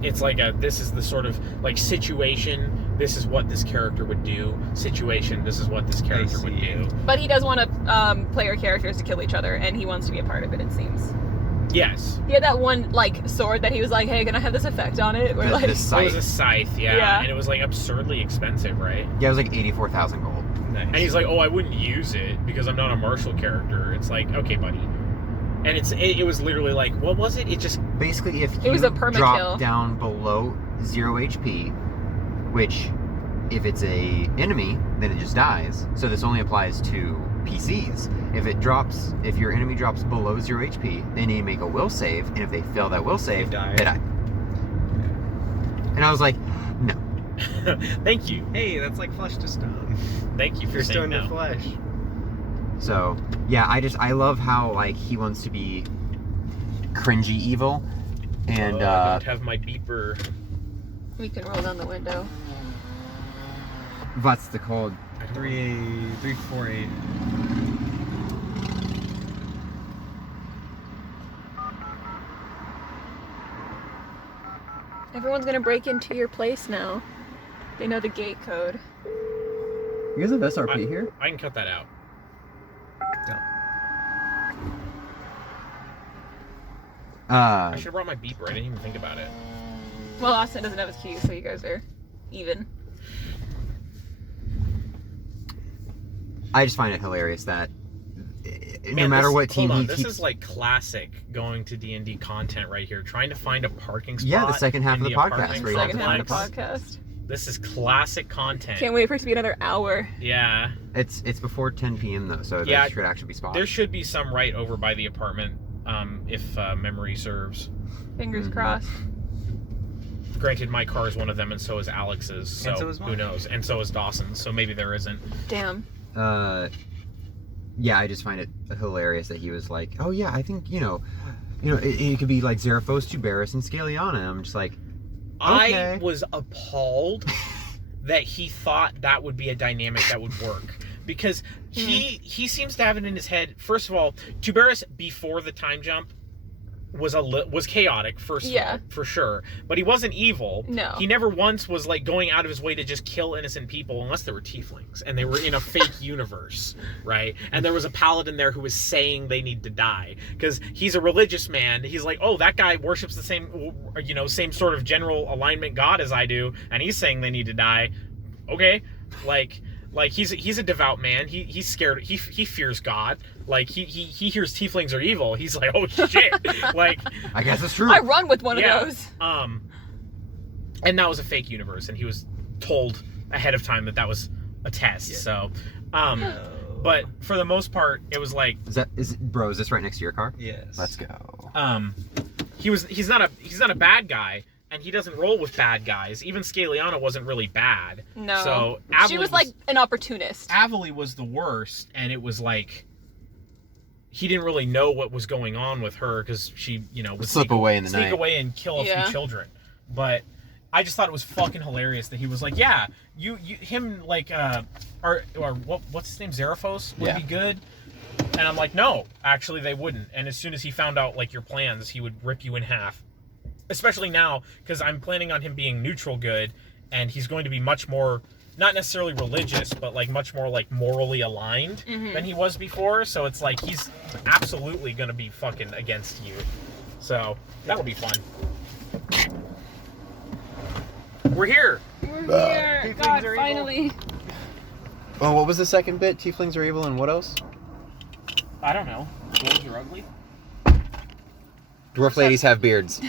It's like this is the sort of like situation, this is what this character would do. Situation, this is what this character would see. do. But he does want player characters to kill each other, and he wants to be a part of it, it seems. Yes. He had that one, like, sword that he was like, hey, can I have this effect on it? Where, The like, It was scythe. a scythe, yeah. Yeah. And it was like absurdly expensive, right? Yeah, it was like 84,000 gold. Nice. And he's like, oh, I wouldn't use it because I'm not a martial character. It's like, okay, buddy. And it was literally like, what was it? It just, Basically, if It you was a perma-kill. drop down below 0 HP, which if it's a enemy, then it just dies. So this only applies to PCs. If your enemy drops below 0 HP, they need to make a will save, and if they fail that will save, die. they die. And I was like, no. thank you. Hey, that's like flesh to stone. Thank you for You're saying stone to no. flesh. So yeah, I love how like he wants to be cringy evil, and Oh, I don't have my beeper. we can roll down the window. what's the code? 348. Everyone's gonna break into your place now. They know the gate code. You guys have SRP here? I can cut that out. I should have brought my beeper. I didn't even think about it. Well, Austin doesn't have his keys, so you guys are even. I just find it hilarious that no Man, matter this- what team hold on, he this keeps. is like classic going to D&D content right here. Trying to find a parking spot. Yeah, the second half in of the podcast, apartment where you have Second to half of the complex. podcast. This is classic content. Can't wait for it to be another hour. Yeah. It's before 10 p.m. though, so Yeah, there should actually be spots. There should be some right over by the apartment, if memory serves. Fingers Mhm. crossed. Granted, my car is one of them, and so is Alex's. So, And so is who mine. knows? And so is Dawson's. So maybe there isn't. Damn. Yeah, I just find it hilarious that he was like, oh yeah, I think it could be like Zeraphos, Tuberis, and Scaliana. I'm just like, I Okay. was appalled that he thought that would be a dynamic that would work. Because he seems to have it in his head. First of all, Tuberis before the time jump was chaotic for sure, but he wasn't evil. No. He never once was like going out of his way to just kill innocent people unless they were tieflings and they were in a fake universe, right? And there was a paladin there who was saying they need to die because he's a religious man. He's like, oh, that guy worships the same sort of general alignment god as I do, and he's saying they need to die. Okay, like he's a devout man. He's scared. He fears God. Like he hears tieflings are evil. He's like, oh shit. Like I guess it's true. I run with one of those. And that was a fake universe, and he was told ahead of time that was a test. Yeah. So, but for the most part, it was like, is this right next to your car? Yes. Let's go. He's not a bad guy. And he doesn't roll with bad guys. Even Scaliana wasn't really bad. No. So she was like an opportunist. Avali was the worst, and it was like he didn't really know what was going on with her because she, would sneak away in the night, sneak away and kill a few children. But I just thought it was fucking hilarious that he was like, yeah, him like or what's his name, Zeraphos would be good. And I'm like, no, actually they wouldn't. And as soon as he found out like your plans, he would rip you in half. Especially now, because I'm planning on him being neutral good, and he's going to be much more, not necessarily religious, but like much more like morally aligned than he was before. So it's like he's absolutely going to be fucking against you. So that'll be fun. We're here. We're here. God, finally. Oh, what was the second bit? Tieflings are evil, and what else? I don't know. Dwarves are ugly. Dwarf ladies have beards.